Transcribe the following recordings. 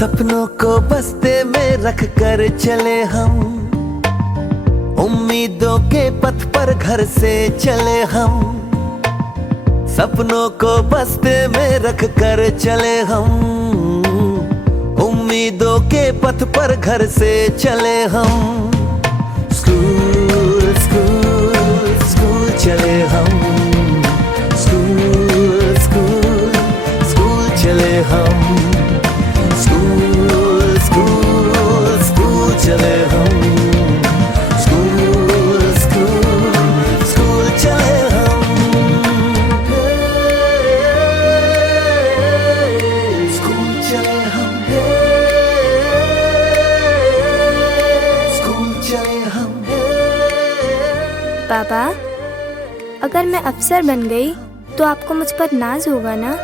सपनों को बस्ते में रख कर चले हम, उम्मीदों के पथ पर घर से चले हम। सपनों को बस्ते में रख कर चले हम, उम्मीदों के पथ पर घर से चले हम। स्कूल स्कूल स्कूल चले हम, स्कूल स्कूल स्कूल चले हम, स्कूल स्कूल स्कूल चले हम, स्कूल स्कूल स्कूल चले हम। स्कूल चले हम, स्कूल चले हम। पापा, अगर मैं अफसर बन गई तो आपको मुझ पर नाज होगा ना?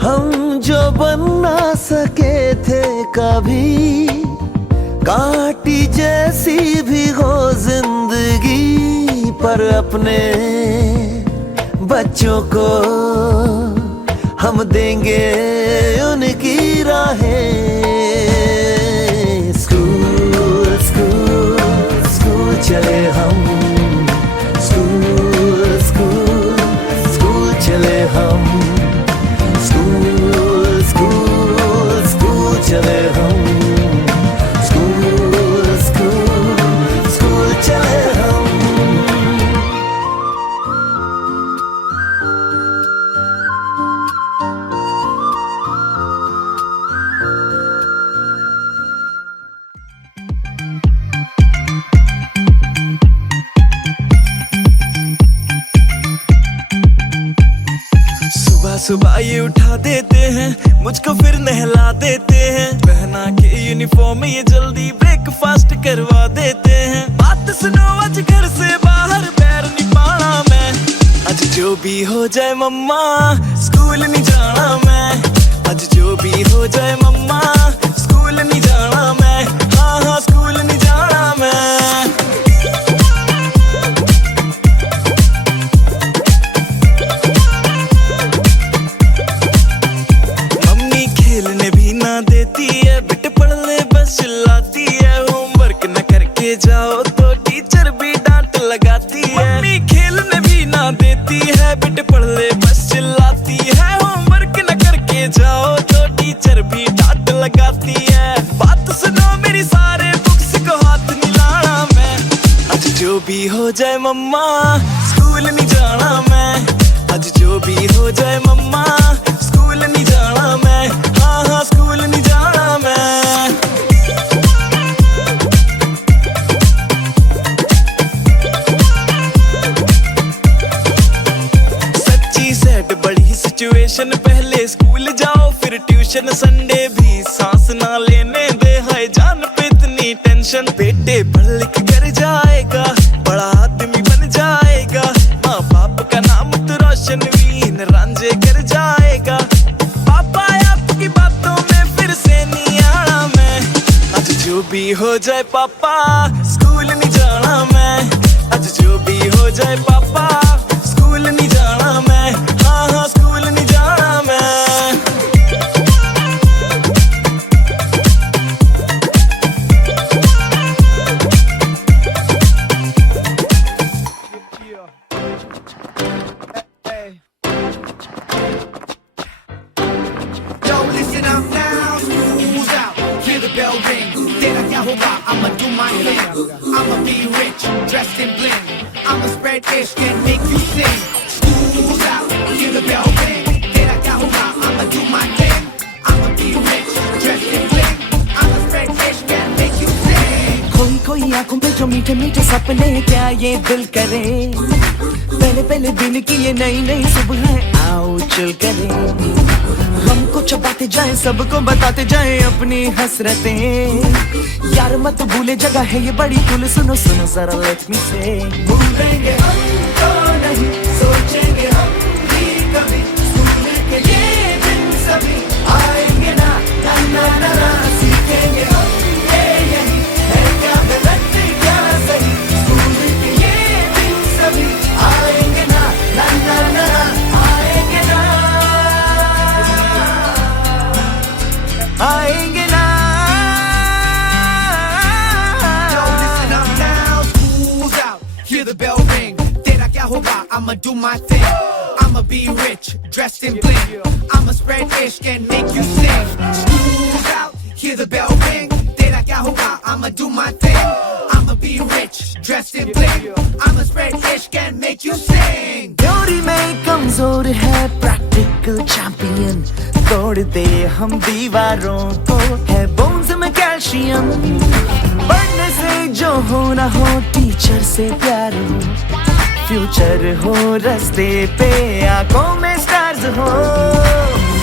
हम जो बन ना सके थे कभी, कांटी जैसी भी हो जिंदगी, पर अपने बच्चों को हम देंगे उनकी राहें। स्कूल स्कूल स्कूल चले हम, स्कूल स्कूल स्कूल चले हम, स्कूल स्कूल स्कूल चले हम, स्कूल स्कूल स्कूल चले हम। सुबह सुबह ये उठा देते हैं मुझको, फिर नहला देते हैं, पहना के यूनिफॉर्म ये जल्दी ब्रेकफास्ट करवा देते हैं। बात सुनो, आज घर से बाहर पैर नहीं पाना मैं, आज जो भी हो जाए मम्मा स्कूल नहीं जाना मैं, आज जो भी हो जाए मम्मा स्कूल नहीं जाना मैं, हाँ हाँ स्कूल नहीं जाना मैं। देती है बिट पढ़ ले बस चिल्लाती है, होमवर्क न करके जाओ तो टीचर भी डांट लगाती है। मम्मी खेलने भी ना देती है, बिट पढ़ ले बस चिल्लाती है, होमवर्क न करके जाओ तो टीचर भी डांट लगाती है। बात सुनो मेरी, सारे बुक्स को हाथ नहीं लाना मैं, आज जो भी हो जाए मम्मा स्कूल नहीं जाना मैं, आज जो भी हो जाए मम्मा स्कूल नहीं जाना मैं, हाँ हाँ स्कूल नहीं जाना मैं। सच्ची सेट बड़ी सिचुएशन, पहले स्कूल जाओ फिर ट्यूशन, संडे भी सांस ना लेने दे, हाय जान पे इतनी टेंशन। बेटे पढ़ लिख कर जाएगा, बड़ा आदमी बन जाएगा, माँ बाप का नाम तो रोशन वीन रांझे कर जाएगा। पापा आपकी बातों में फिर से नहीं आना मैं, आज जो भी हो जाए पापा स्कूल नहीं जाना मैं, आज जो भी हो जाए पापा स्कूल नहीं जाना मैं, हाँ हाँ स्कूल नहीं जाना मैं। I'ma do my thing, I'ma be rich, dressed in bling, I'ma spread ish and make you sing. School's out, hear the bell ring, tera kya hoga, I'ma do my thing, I'ma be rich, dressed in bling, I'ma spread ish and make you sing. कोई कोई आंखों पे जो मीठे मीठे सपने, क्या ये दिल करे, पहले पहले दिन की ये नई नई सुबह आओ चल करे, हमको चबाते जाए सबको बताते जाए अपनी हसरतें, यार मत भूले जगह है ये बड़ी कुल, सुनो सुनो जरा लेट मी से। भूलेंगे हम तो नहीं, सोचेंगे हम भी कभी, स्कूल के ये दिन सभी आएंगे ना, ना ना ना ना, सीखेंगे हम ये यही है, क्या गलत क्या सही, स्कूल के ये दिन सभी आएंगे ना, ना ना ना ना, आएंगे ना। I'ma do my thing. I'ma be rich, dressed in bling. I'ma spread ish and make you sing. School's out, hear the bell ring. Tera kya hoga? I'ma do my thing. I'ma be rich, dressed in bling. I'ma spread ish and make you sing. Theory में कमजोर है practical champion, तोड़ दे हम दीवारों को, है bones में calcium. पढ़ने से जो हो ना हो, टीचर से प्यार हो, फ्यूचर हो रास्ते पे, आंखों में स्टार्स हो।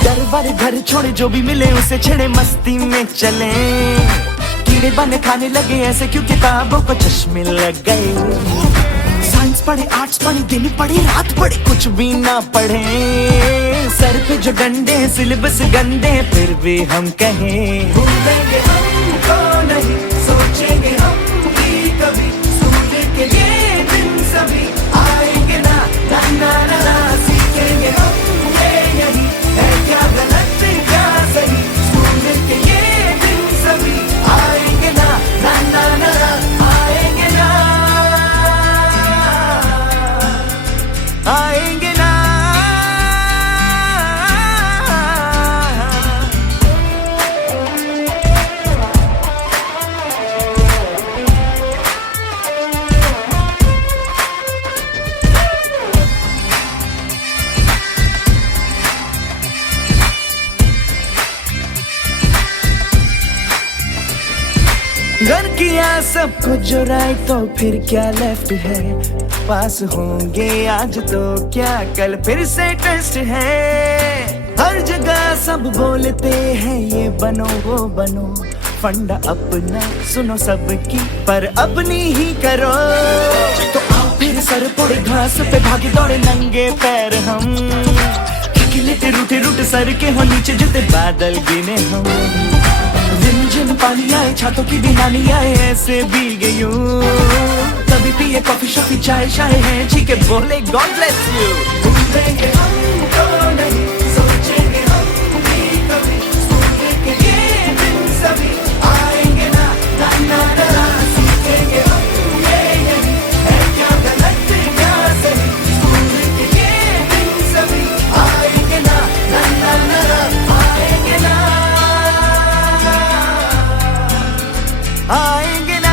घर वाले घर छोड़े, जो भी मिले उसे छेड़े, मस्ती में चले, कीड़े बने खाने लगे ऐसे क्यों किताबों को चश्मे लग गए। साइंस पढ़े, आर्ट्स पढ़े, दिन पढ़े, रात पढ़े, कुछ भी ना पढ़े, सर पे जो डंडे, सिलेबस गंदे, फिर भी हम कहें भूलेंगे हमको नहीं, सोचेंगे हम भी कभी, स्कूल के ये दिन सभी आएंगे ना, ना ना ना ना, सीखेंगे हम ये यही, है क्या गलत क्या सही, स्कूल के ये दिन सभी आएंगे ना, ना ना ना ना, आएंगे ना, आएंगे ना। घर किया सब कुछ जो राइट, तो फिर क्या लेफ्ट है, पास होंगे आज तो क्या कल फिर से टेस्ट है। हर जगह सब बोलते हैं ये बनो वो बनो, फंडा अपना सुनो सबकी पर अपनी ही करो। तो आओ फिर सर पुड़े घास पे भागे दौड़े नंगे पैर हम, लेटे रूठे रूठे सर के हो नीचे जितने बादल गिने हम, रिमझिम पानी आए छातों की दीवानी आए ऐसे भीग यूं, कभी पिए कॉफी शॉफी चाय शाय है ठीक है बोले गॉड ब्लेस यू। भूलेंगे हमको नहीं, सोचेंगे हम भी कभी, स्कूल के ये दिन सभी आएंगे ना, ना ना ना ना, सीखेंगे हम ये यही, है क्या गलत क्या सही, स्कूल के ये दिन सभी आएंगे ना, ना ना ना ना, आएंगे ना, आएंगे ना।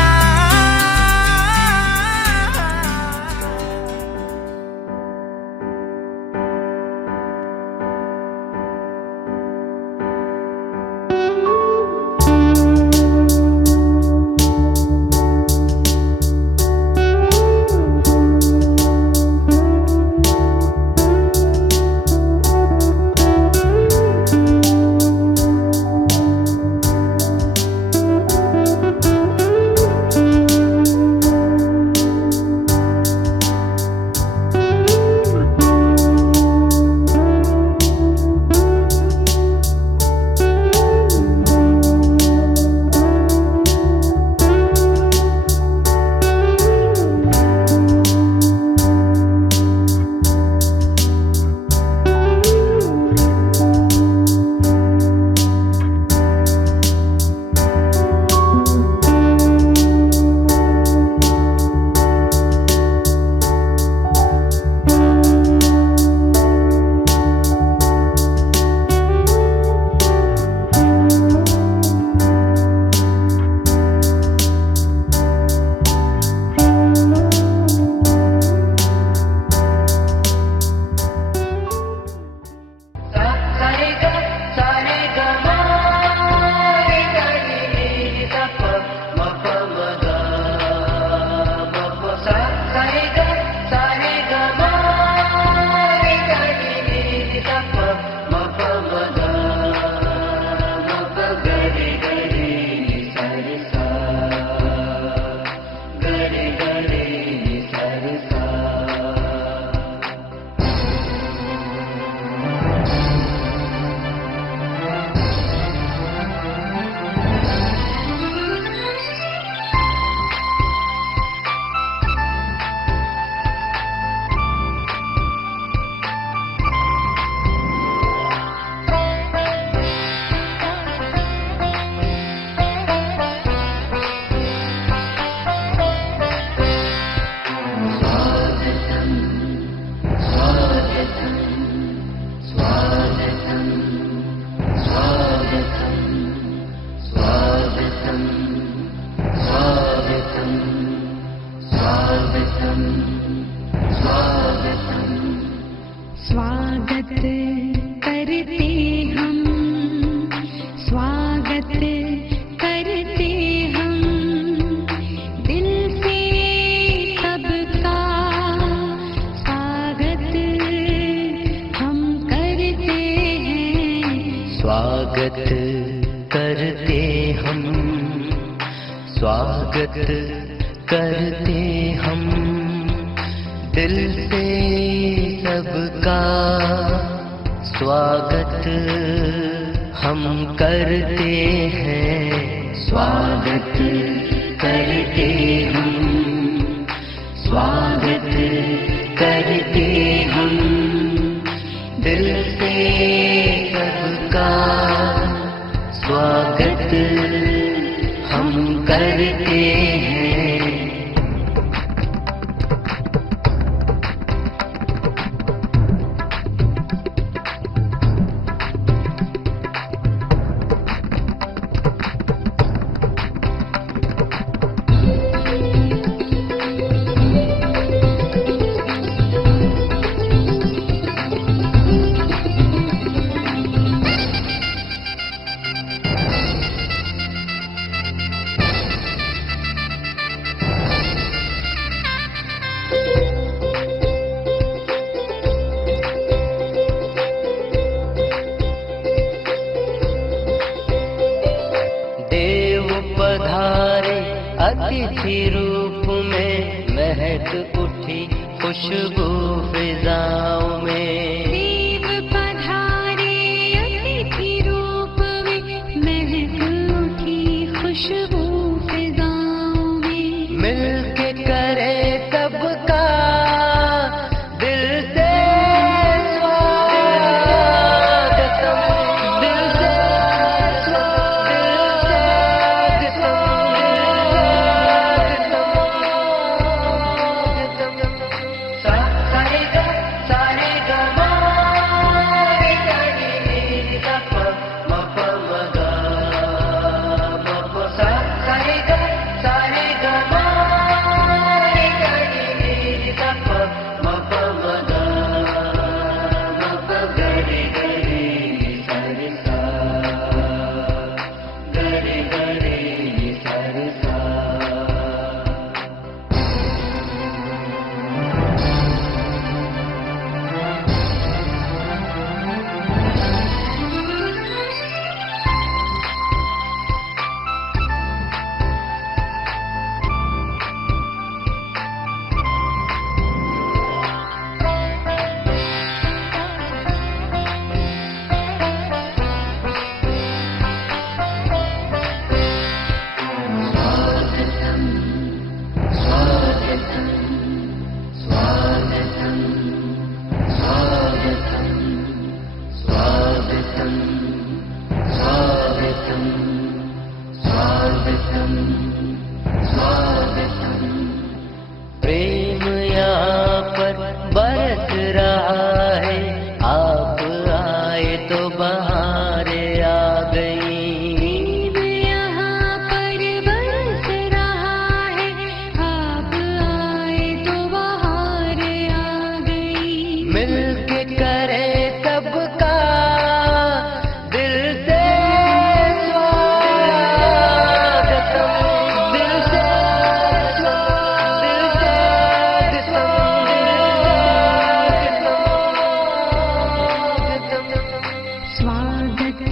हम स्वागत करते हम दिल से सबका स्वागत हम करते हैं स्वागत करते हम स्वागत करते हम दिल से सबका स्वागत हम करते हैं स्वागत करते हम स्वागत करते हम दिल से सबका स्वागत हम करते हैं पधारे अतिथि रूप में महक उठी खुशबू फिजाओं में देव पधारे अतिथि रूप में महक उठी खुशबू फिजाओं में मिलके करे सबका दिल से प्रेम यहाँ पर बरस रहा है आप आए तो बहारें आ गई यहाँ पर बरस रहा है आप आए तो बहार आ गई मिलके करे सबका दिल से स्वागत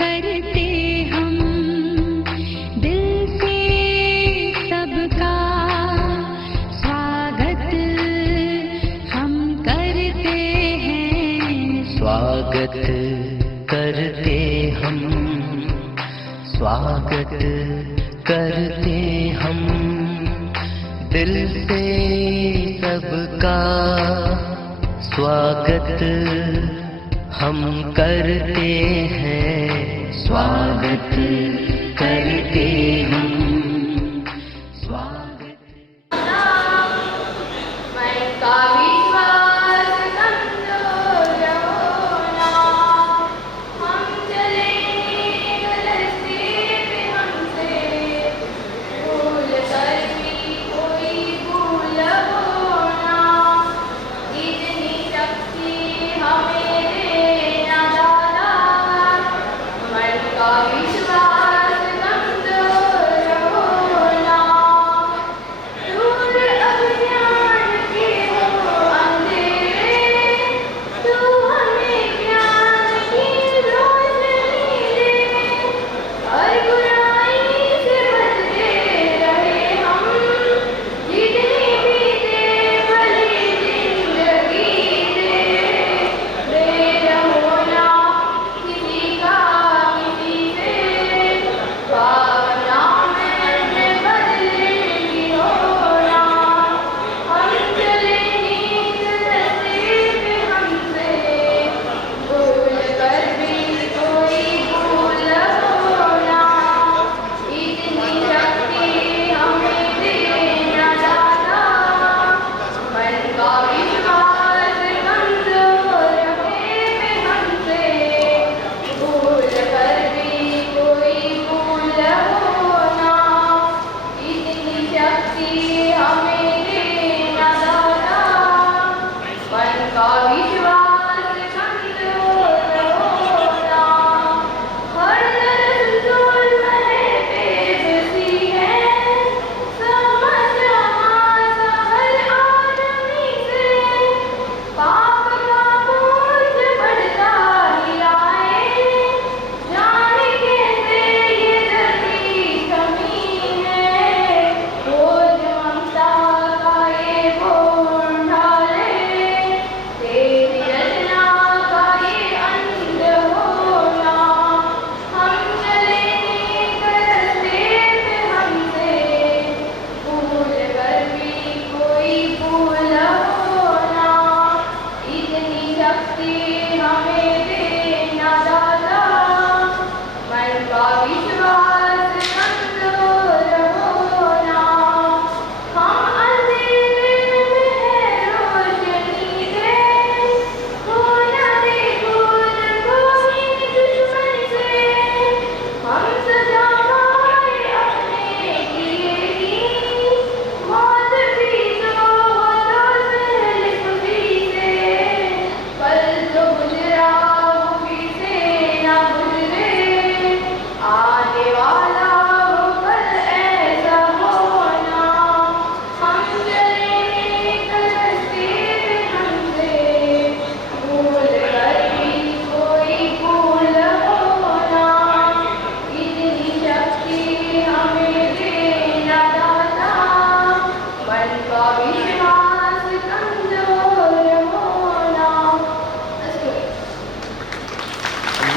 करते हम दिल से सबका स्वागत हम करते हैं स्वागत करते हम स्वागत करते हम दिल से सबका स्वागत हम करते हैं स्वागत करते हम स्वागत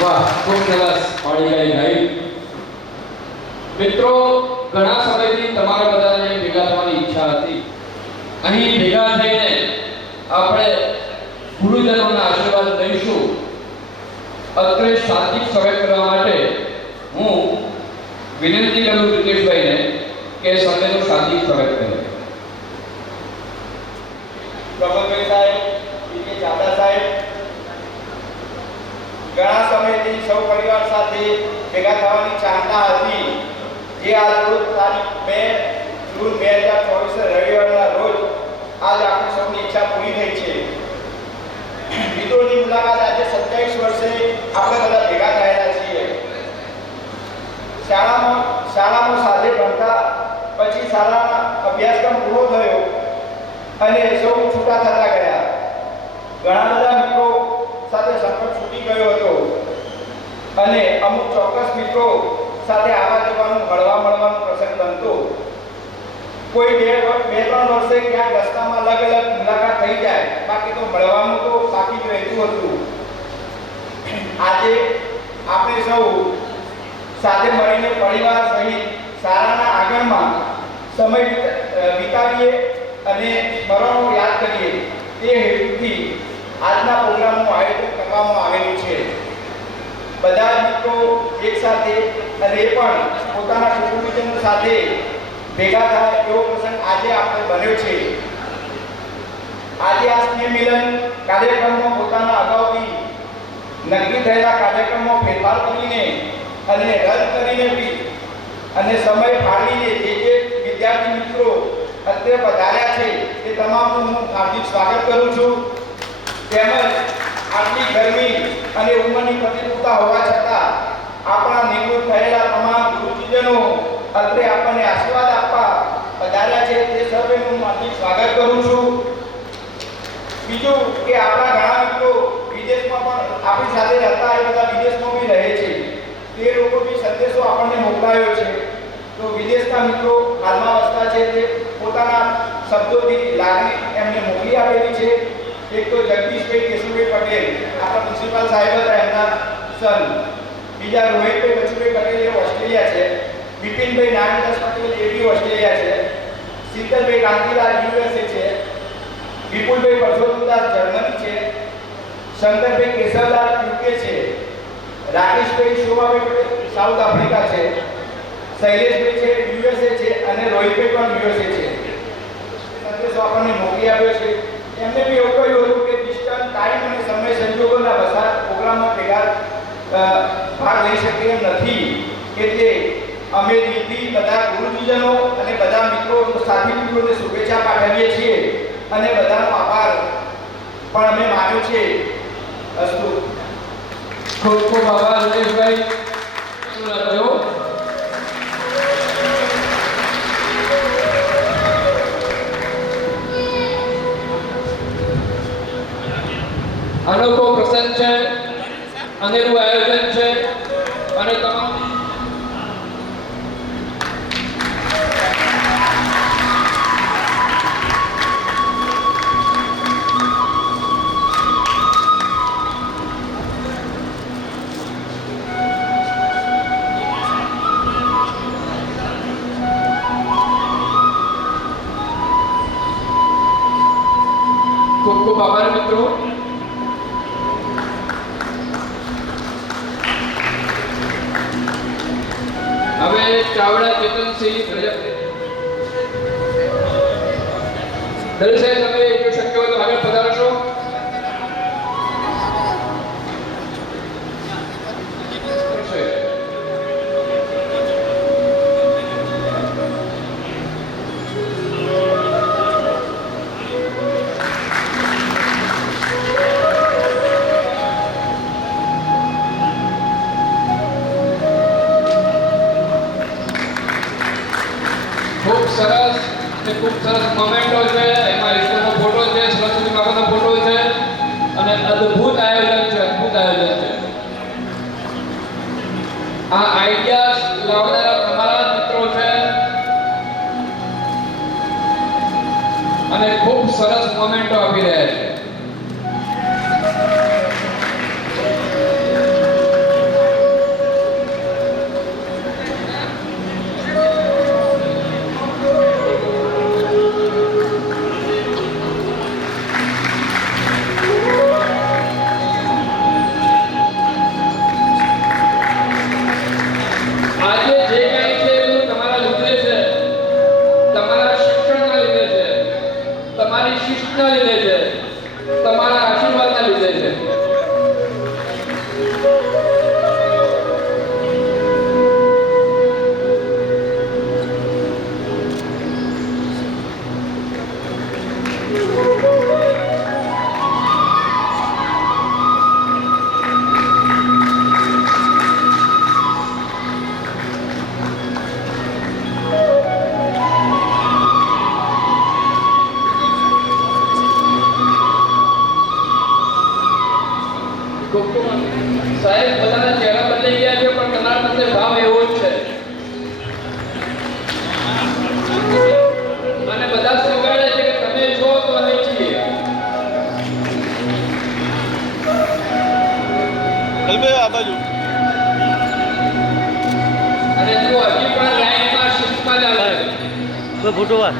વાહ, ખૂબ સરસ પાડી ગઈ ભાઈ. મિત્રો, ઘણા સમયથી તમારા બધાને ભેગા થવાની ઈચ્છા હતી. અહીં ભેગા થઈને આપણે ગુરુજનોના આશીર્વાદ લઈશું. અત્રે શાબ્દિક સ્વાગત કરવા માટે હું વિનંતી કરું રિતેશભાઈને કે સર્વેનું શાબ્દિક સ્વાગત કરે. પ્રમોદભાઈ સાહેબ, પીકે ચાવડા સાહેબ, ઘણા સમયથી સૌ પરિવાર સાથે ભેગા થવાની ચાહના હતી, જે આજ રોજ તારીખ 2 જૂન 2024 રવિવારના રોજ આજ આપણી સૌની ઈચ્છા પૂરી થઈ છે. મિત્રોની મુલાકાત આજે 27 વર્ષે આપણે બધા ભેગા થયેલા છીએ. શાળામાં સાથે ભણતા પછી શાળાના અભ્યાસક્રમ પૂરો થયો અને સૌ છૂટા થતા ગયા. ઘણા બધા મિત્રો સાથે સંપર્ક છૂટી ગયો હતો અને અમુક ચોક્કસ મિત્રો સાથે આવવા જવાનું મળવાનું પ્રસંગ બનતો. કોઈ 2-3 વર્ષે ક્યાંક રસ્તામાં અલગ અલગ મુલાકાત થઈ જાય, બાકી તો મળવાનું તો બાકી જ રહેતું હતું. આજે આપણે સૌ સાથે મળીને પરિવાર સહિત શાળાના આંગણમાં સમય વિતાવીએ અને સ્મરણો યાદ કરીએ, તે હેતુથી આજના પ્રોગ્રામનું આયોજન કરવામાં આવેલું છે. બધા જ મિત્રો એકસાથે અને એ પણ પોતાના કુટુંબીજનો સાથે ભેગા થાય એવો પ્રસંગ આજે આપણે બન્યો છે. આજે આ સ્નેહ મિલન કાર્યક્રમમાં પોતાના અગાઉથી નક્કી થયેલા કાર્યક્રમમાં ફેરફાર કરીને અને રદ કરીને બી અને સમય ફાળવીને જે વિદ્યાર્થી મિત્રો અત્યારે પધાર્યા છે તે તમામનું હું હાર્દિક સ્વાગત કરું છું. તેમજ આટલી ગરમી અને ઉંમરની પ્રતિકૂળતા હોવા છતાં આપણા નિવૃત્ત થયેલા તમામ ગુરુજીજનો અત્રે આપણને આશીર્વાદ આપવા પધાર્યા છે, તે સર્વેનું હું હાર્દિક સ્વાગત કરું છું. બીજું કે આપણા ઘણા મિત્રો વિદેશમાં પણ આપણી સાથે રહેતા એ બધા વિદેશમાં બી રહે છે, તે લોકો બી સંદેશો આપણને મોકલાયો છે. તો વિદેશના મિત્રો હાલમાં વસતા છે તે પોતાના શબ્દોથી લાગણી એમને મોકલી આપેલી છે. એક તો જગદીશભાઈ કેશુભાઈ પટેલ, આપણા પ્રિન્સિપાલ સાહેબ હતા, એમના સન. બીજા રોહિતભાઈ બચુભાઈ પટેલ એ ઓસ્ટ્રેલિયા છે. બિપિનભાઈ નારાયણદાસ પટેલ એ બી ઓસ્ટ્રેલિયા છે. શીતલભાઈ કાંતિલાલ યુએસએ છે. વિપુલભાઈ પરસોત્તમદાસ જર્મની છે. શંકરભાઈ કેશવલાલ યુકે છે. રાકેશભાઈ શોભાભાઈ પટેલ સાઉથ આફ્રિકા છે. શૈલેષભાઈ છે યુએસએ છે અને રોહિતભાઈ પણ યુએસએ છે. સંદેશો આપણને મોકલી આપ્યો છે. એમને બી એવું કહ્યું હતું કે ડિસ્ટન્સ ટાઈમ અને સમય સંજોગોના વસાત પ્રોગ્રામમાં ભેગા ભાગ લઈ શકે એમ નથી, એટલે અમે દિલથી બધા ગુરુજીજનો અને બધા મિત્રો સાથી મિત્રોને શુભેચ્છા પાઠવીએ છીએ અને બધાનો આભાર પણ અમે માન્યો છે. અસ્તુ. ખૂબ ખૂબ આભાર રિતેશભાઈ. અનોખો પ્રસંગ છે, અનેરું આયોજન છે અને તમામ ખૂબ ખૂબ આભાર મિત્રો. હવે ચાવડા ચેતનસિંહ દરેક સાહેબ, તમે જો શક્ય હોય તો આગળ પધારશો. ખૂબ સરસ મોમેન્ટો છે, એમાં ઈશ્વરનો ફોટો છે, સરસ્વતી માતાનો ફોટો છે અને અદ્ભુત આયોજન છે. આ આઈડિયા લાવનારા તમારા મિત્રો છે અને ખૂબ સરસ મોમેન્ટો આપી રહ્યા છે. તમારા આશીર્વાદના લીધે છે. સાહેબ બધાના ચહેરા બદલાઈ ગયા છે પણ તમારા મતે ભાવ એવો જ છે અને બધા સ્વીકારે છે કે તમે છો તો અમે છીએ. અને જો હજી પણ લાઈનમાં શિસ્તમાં જ આવે કોઈ ફોટો વાર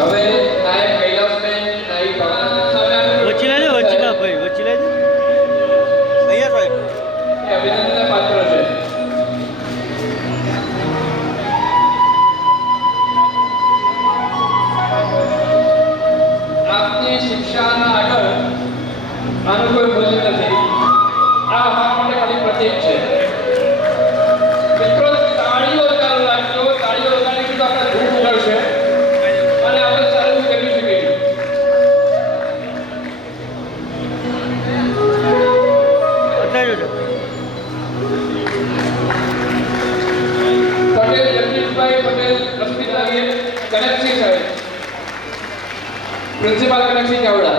હવે નાયક કૈલાસબેન નાયક વચ્ચે લેજો વચ્ચેના ભાઈ વચ્ચે લેજો તૈયાર ભાઈ એ અભિનંદનને પાત્ર છે. આપની શિક્ષાના આગળ આનું કોઈ મૂલ્ય નથી. આ આપણા માટે ખાલી પ્રતીક છે. મિત્રો તાળીઓ ચાલુ રાખજો. તાળીઓ લગાડી તો આપણે ધૂપ ઉગડશે અને આપણે સારું કરી શકીશું. બતાવી દો પટેલ જગદીશભાઈ પટેલ અસ્મિતાજી કનકસિંહ સાહેબ પ્રિન્સિપાલ કનકસિંહ ચાવડા.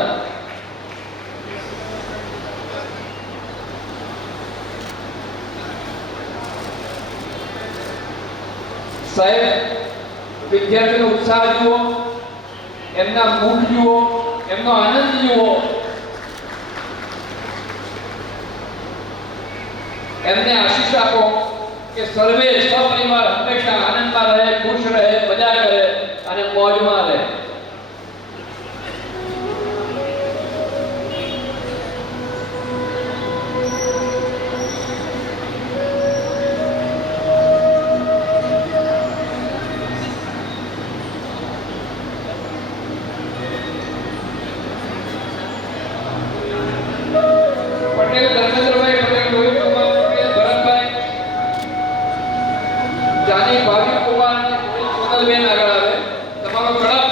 સાહેબ વિદ્યાર્થીનો ઉત્સાહ જુઓ, એમના મુખ જુઓ, એમનો આનંદ જુઓ, એમને આશીષ આપો કે સર્વે સપરિવાર હંમેશા આનંદમાં રહે, ખુશ રહે, મજા કરે અને મોજમાં રહે. પટેલ ધર્મેન્દ્રભાઈ પટેલ, રોહિત કુમાર પટેલ, ભરતભાઈ જાની, ભાવિક કુમાર અને સોનલબેન આગળ આવે. તમારો કડક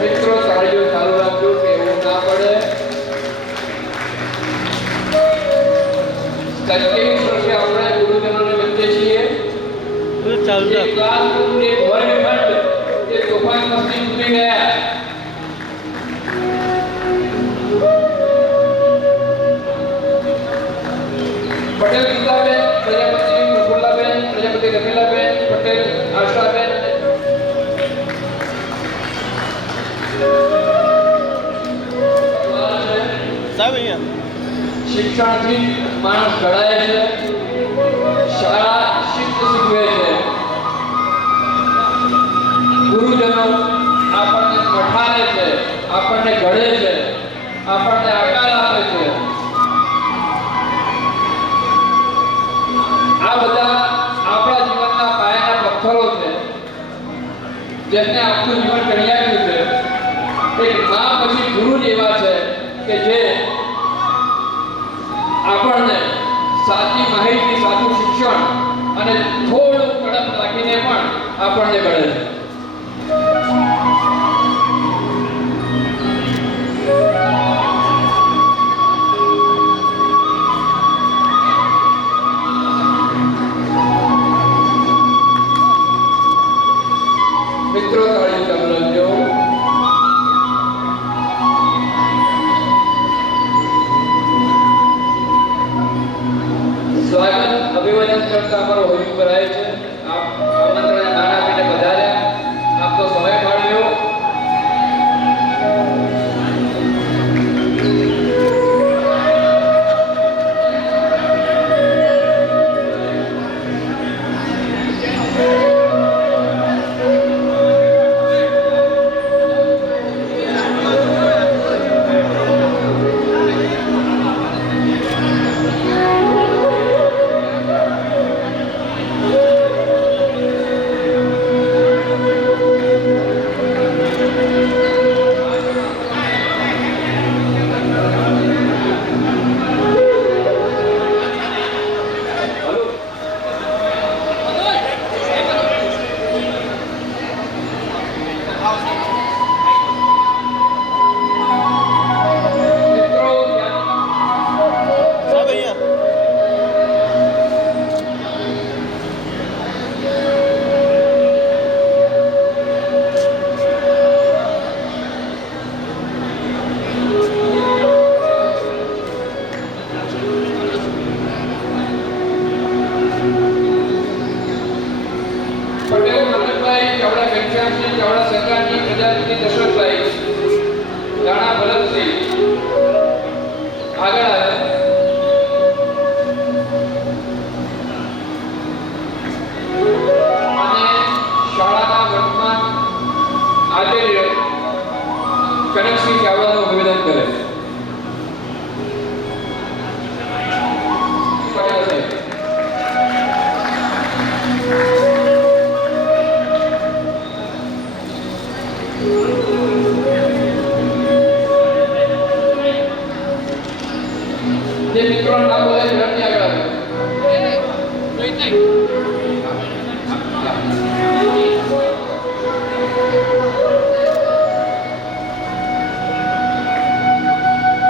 મિત્રો તાળીઓ ચાલુ રાખજો કે એવું ના પડે. 27 વર્ષે આપણે ગુરુજનોને વચ્ચે છીએ. બધું ચાલુ એક રાખ ક્લાસરૂમ, એક વર્ગખંડ, એ તોફાન મસ્તી ભૂલી ગયા. પટેલ ગીતાબેન, પ્રજાપતિ પ્રફુલ્લાબેન, પ્રજાપતિ રમીલાબેન, પટેલ આશાબેન, સાહેબ અહીંયા શિક્ષણથી માણસ ઘડાય છે. શાળા શિસ્ત શીખવે છે. ગુરુજનો આપણને મઠારે છે, આપણને ઘડે છે, આપણને આકાર આપે છે. આ બધા જેમને આખું જીવન કઢિયાવ્યું છે, એક મા પછી ગુરુ જ એવા છે કે જે આપણને સાચી માહિતી, સાચું શિક્ષણ અને થોડું કડક રાખીને પણ આપણને મળે છે. મિત્રો તાળી ચાલુ રાખજો. સ્વાગત અભિવાદન કરતા અમારો હોઈ ઉપર આવે છે. આપ આમંત્રણ માન આપીને પધાર્યા, આપનો સમય ફાળવ્યો. પટેલ મનોજભાઈ, ચાવડા ઘનશ્યામસિંહ, ચાવડા સરકારજી, પ્રજાપતિ દશરથભાઈ, રાણા ભરતસિંહ આગળ આવે. અને શાળાના વર્તમાન આચાર્ય કનકસિંહ ચાવડાનું અભિવાદન કરે. પટેલ સાહેબ. જે મિત્રોનું નામ બોલે ઝડપથી આગળ આવે.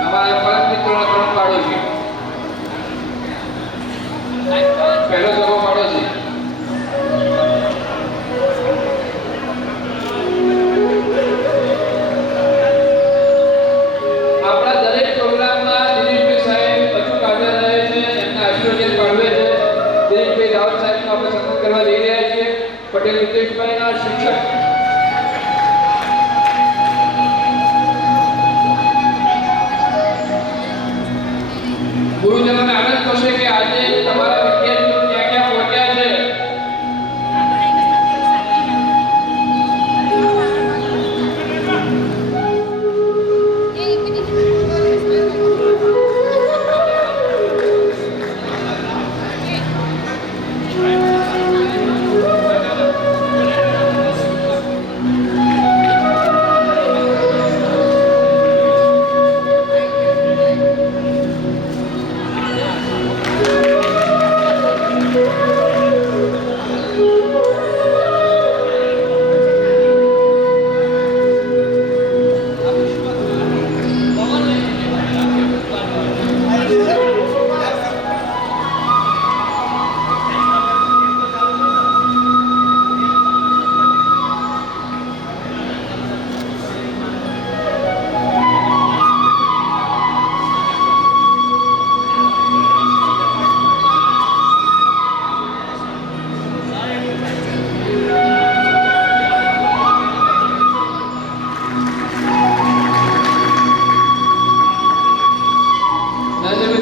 અમારા પાંચ મિત્રોના 3 પાડોશી. પહેલો સગો પાડોશી આપણા દરેક પ્રોગ્રામમાં દિનેશભાઈ સાહેબ અચૂક હાજર રહે છે, એમના આશીર્વાદ પાડવે છે. દિનેશભાઈ રાવત સાહેબનું આપણે સન્માન કરવા જઈ રહ્યા છીએ. પટેલ હિતેશભાઈના શિક્ષક ગુરુજનોને આનંદ થશે કે આજે તમારા વિદ્યાર્થીઓ ક્યાં ક્યાં પહોંચ્યા છે.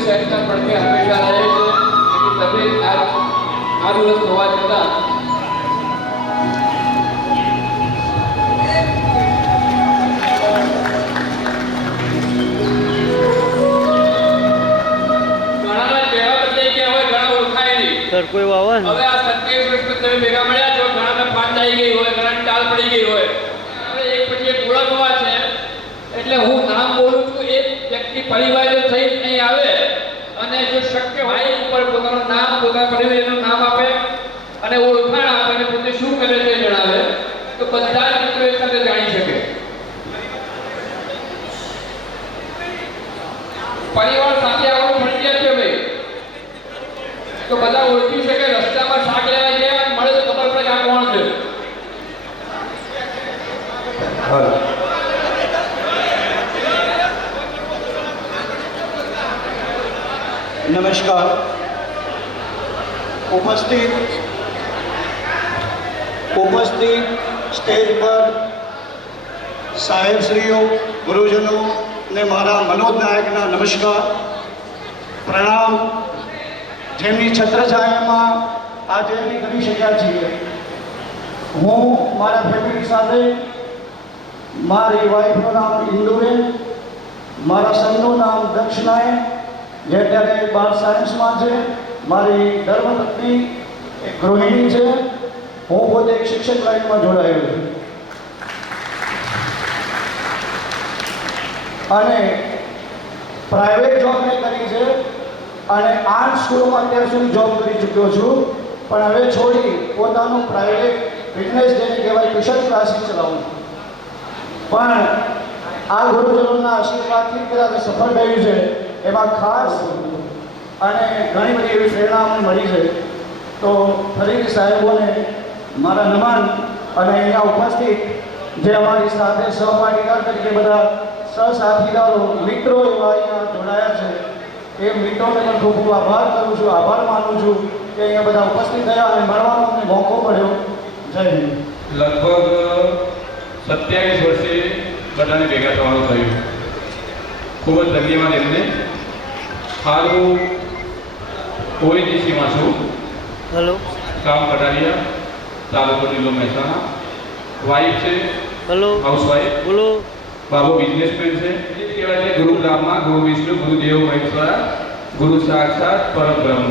સાહેબના પડખે હંમેશા રહે છે. એમની તબિયત આ દિવસ હોવા છતાં ઘણાના ચહેરા બદલાઈ ગયા હોય, ઘણા ઓળખાય નહીં. તડકો એવો આવે ને હવે આ 27 વર્ષમાં તમે ભેગા મળ્યા છો, ઘણાને પાંચ આવી ગઈ હોય, ઘણાને ટાલ પડી ગઈ હોય, આપણે એક પછી એક ઓળખવા છે. એટલે હું નામ બોલું છું, એક વ્યક્તિ પરિવાર થઈ અહીં આવે અને જો શક્ય હોય ઉપર પોતાનું નામ, પોતાના પરિવારનું નામ આપે અને ઓળખાણ આપે અને પોતે શું કરે છે જણાવે, તો બધા જ મિત્રો એક સાથે જાણી શકે. પરિવાર સાથે આવવું ફરજિયાત છે ભાઈ, તો બધા ઓળખી શકે. રસ્તામાં શાક લેવા ગયા મળે તો ખબર પડે કે આ કોણ છે. નમસ્કાર. ઉપસ્થિત સ્ટેજ પર સાહેબશ્રીઓ, ગુરુજનો ને મારા મનોજ નાયકના નમસ્કાર, પ્રણામ. જેમની છત્રછાયામાં આજે અમે કરી શક્યા છીએ. હું મારા ફેમિલી સાથે, મારી વાઈફનું નામ ઇન્દુબેન, મારા સનનું નામ દક્ષનાયક, જે અત્યારે 12 સાયન્સમાં છે, મારી ધર્મપત્ની એક ગૃહિણી છે, હું પોતે એક શિક્ષક લાઈનમાં જોડાયેલો છું અને પ્રાઇવેટ જોબ મેં કરી છે અને 8 સ્કૂલોમાં અત્યાર સુધી જોબ કરી ચૂક્યો છું, પણ હવે છોડી પોતાનું પ્રાઇવેટ બિઝનેસ જેને કહેવાય ટ્યુશન ક્લાસીસ ચલાવું છું. પણ આ ગુરુજનોના આશીર્વાદથી કદાચ સફળ થયું છે, એમાં ખાસ અને ઘણી બધી એવી પ્રેરણા અમને મળી છે. તો ફરીથી સાહેબોને મારા નમન અને અહીંયા ઉપસ્થિત જે અમારી સાથે સહપાઠીદાર તરીકે બધા સહસાથીદારો, મિત્રો એવા અહીંયા જોડાયા છે, એ મિત્રોને પણ ખૂબ ખૂબ આભાર કરું છું, આભાર માનું છું કે અહીંયા બધા ઉપસ્થિત થયા અને મળવાનો અમને મોકો મળ્યો. જય હિન્દ. લગભગ 27 વર્ષે બધાને ભેગા થવાનું થયું. ખૂબ જ ધન્યવાદ એમને. હાલ હું ઓએનજીસીમાં છું, હલો ગામ કટારિયા, તાલુકો જિલ્લો મહેસાણા. વાઈફ છે હલો હાઉસવાઈફ, બોલો. બાબુ બિઝનેસમેન છે. એ કહેવાય છે ગુરુ બ્રહ્મા, ગુરુ વિષ્ણુ, ગુરુદેવ મહેશ્વરા, ગુરુ સાક્ષાત પરબ્રહ્મ.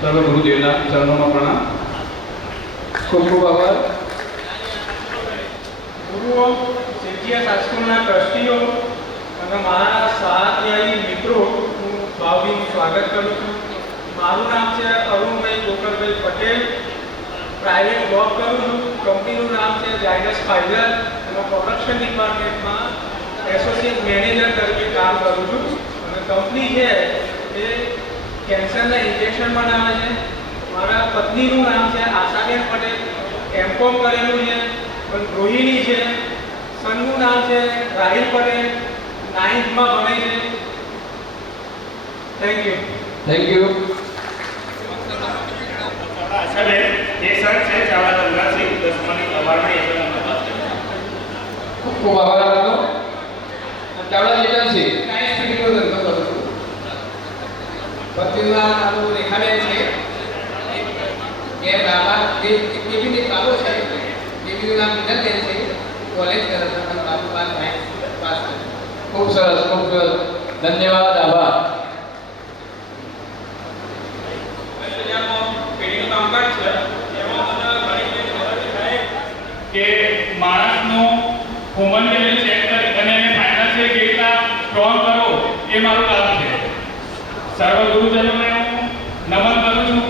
સર્વ ગુરુદેવના ચરણોમાં પ્રણામ. ખૂબ ખૂબ આભાર. ગુરુઓ, સિદ્ધિયા હાઈસ્કૂલના ટ્રસ્ટીઓ અને મારા સહાધ્યાયી મિત્રો, હું ભાવભીનું સ્વાગત કરું છું. મારું નામ છે અરુણભાઈ ગોકળભાઈ પટેલ. પ્રાઇવેટ જોબ કરું છું. કંપનીનું નામ છે ઝાયડસ ફાઇબર અને પ્રોડક્શન ડિપાર્ટમેન્ટમાં એસોસિએટ મેનેજર તરીકે કામ કરું છું. અને કંપની છે એ કેન્સરના ઇન્જેક્શન બનાવે છે. મારા પત્નીનું નામ છે આશાબેન પટેલ, એમકોમ કરેલું છે, પણ ગૃહિણી છે. સનનું નામ છે રાહિલ પટેલ, 9th ભણે છે. Thank you. Thank you. Ashaben A sir છે ચાવડા તંગાસી 10માની અવાર્ડની ખૂબ ખૂબ આભાર આપનો. ચાવડા એજન્સી નાઇસ ફિલ્મનો ધંધો કરું છું. પત્નીનું નામ રેખાબેન છે. એ બાબા બેબીની બાબો છે. બેબીનું નામ વિનલબેન છે. કોલેજ કરે છે અને બાબુ પાસ કરે. ખૂબ સરસ, ખૂબ સરસ. ધન્યવાદ, આભાર. કે માણસનું હ્યુમન વેલ્યુ ચેક કરી અને એને ફાઇનાન્શિયલ કેવી રીતના સ્ટ્રોંગ કરો એ મારું કામ છે. સર્વ ગુરુજનોને હું નમન કરું છું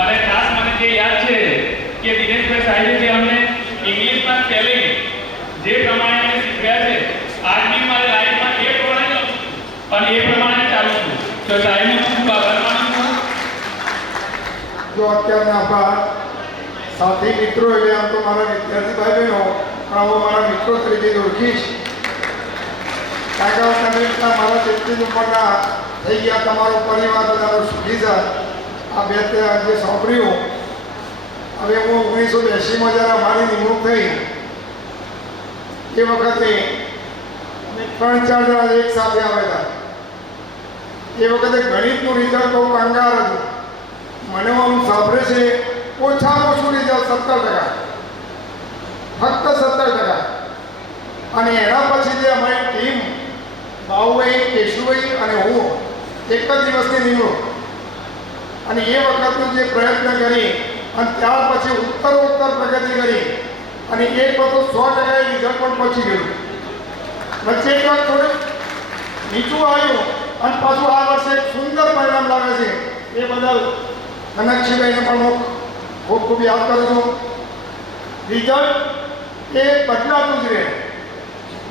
અને ખાસ મને જે યાદ છે કે દિનેશભાઈ સાહેબે જે અમને ઇંગ્લિશમાં સ્પેલિંગ જે પ્રમાણે અમને શીખવ્યા છે, આજની મારી લાઈફમાં એ પ્રમાણે અને એ પ્રમાણે ચાલુ છું. તો સાહેબનો ખૂબ આભાર માનું છું. જો અત્યારના આપણા સાથી મિત્રો એટલે આમ તો મારા વિદ્યાર્થી ભાઈ બહેનો, પણ હું મારા મિત્રો તરીકે ઓળખીશ. કારણ કે તમે મારા 33 ઉંમરના થઈ ગયા, તમારો પરિવાર બધાનો સુખી છે. આ બે જે સાંભળ્યું, હવે હું 1980માં જ્યારે અમારી નિમણૂક થઈ એ વખતે 3-4 જણા એક સાથે આવેલા. એ વખતે ગણિતનું રિઝલ્ટ બહુ કંગાર હતું. મને આમ સાંભળે છે ઓછામાં ઓછું રિઝલ્ટ 17%, ફક્ત 17%. અને એના પછી જે અમારી ટીમ બાઉભાઈ, કેશુભાઈ અને હું એક જ દિવસની નિમણૂક અને એ વખતનો જે પ્રયત્ન કરી અને ત્યાર પછી ઉત્તરોત્તર પ્રગતિ કરી અને એક બધું 100% રિઝલ્ટ પણ પહોંચી ગયું. વચ્ચે એક વાર થોડું નીચું આવ્યું અને પાછું આ વર્ષે એક સુંદર પરિણામ લાવે છે. એ બદલ કનકશીભાઈને પણ હું ખૂબ ખૂબ યાદ કરું છું. રિઝલ્ટ એ બદલાતું જ રહે.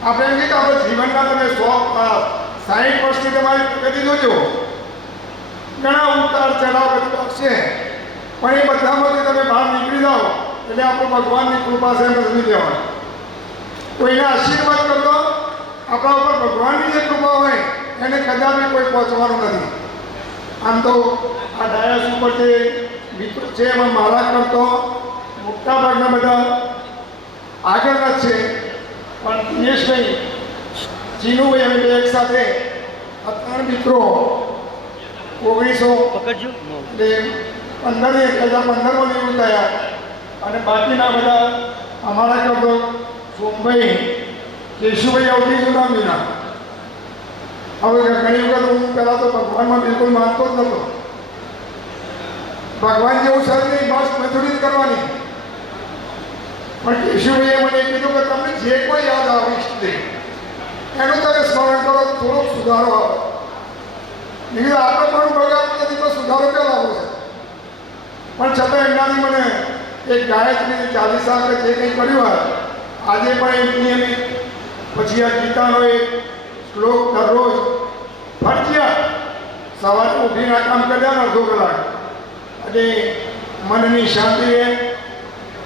આપણે એમ કહીએ કે આપણે જીવનના તમે 60 વર્ષની તમારી પ્રગતિ જોજો, ઘણા ઉતાર ચઢાવ બધું આવશે, પણ એ બધામાંથી તમે બહાર નીકળી જાઓ એટલે આપણું ભગવાનની કૃપા છે એમ સમજી લેવાનું. કોઈના આશીર્વાદ કરતો આપણા ઉપર ભગવાનની જે કૃપા હોય એને કદાચ કોઈ પહોંચવાનું નથી. આમ તો આ ડાયસ ઉપર જે મિત્રો છે એમાં મારા કરતો મોટાભાગના બધા આગળના જ છે, પણ દિનેશભાઈ, ચીનુભાઈ અમે બે એક સાથે આ 3 મિત્રો 2015માં નિવૃત્ત થયા અને બાકીના બધા અમારા કરતો સોમભાઈ, કેશુભાઈ અવધી સુદામીના. હવે ઘણી વખત હું પહેલાં તો ભગવાનમાં બિલકુલ માનતો જ નહોતો. ભગવાન જેવું સર નહીં, બસ મજૂરી જ કરવાની. પણ કેશુભાઈએ મને કીધું કે તમને જે કોઈ યાદ આવે ઈષ્ટદેવ એનું તમે સ્મરણ કરો તો થોડોક સુધારો આવે. બીજું આપણે પણ બગાડ નથી તો સુધારો ક્યાં લાવવો છે? પણ છતાં એમનાથી મને એક ગાયત્રી 40 કે જે કંઈ કર્યું હોય આજે પણ એક નિયમિત, પછી આ ગીતાનો એક શ્લોક દરરોજ ફરજિયાત સવારે ઉઠીને આ કામ કર્યા અડધો કલાક અને મનની શાંતિ રહે.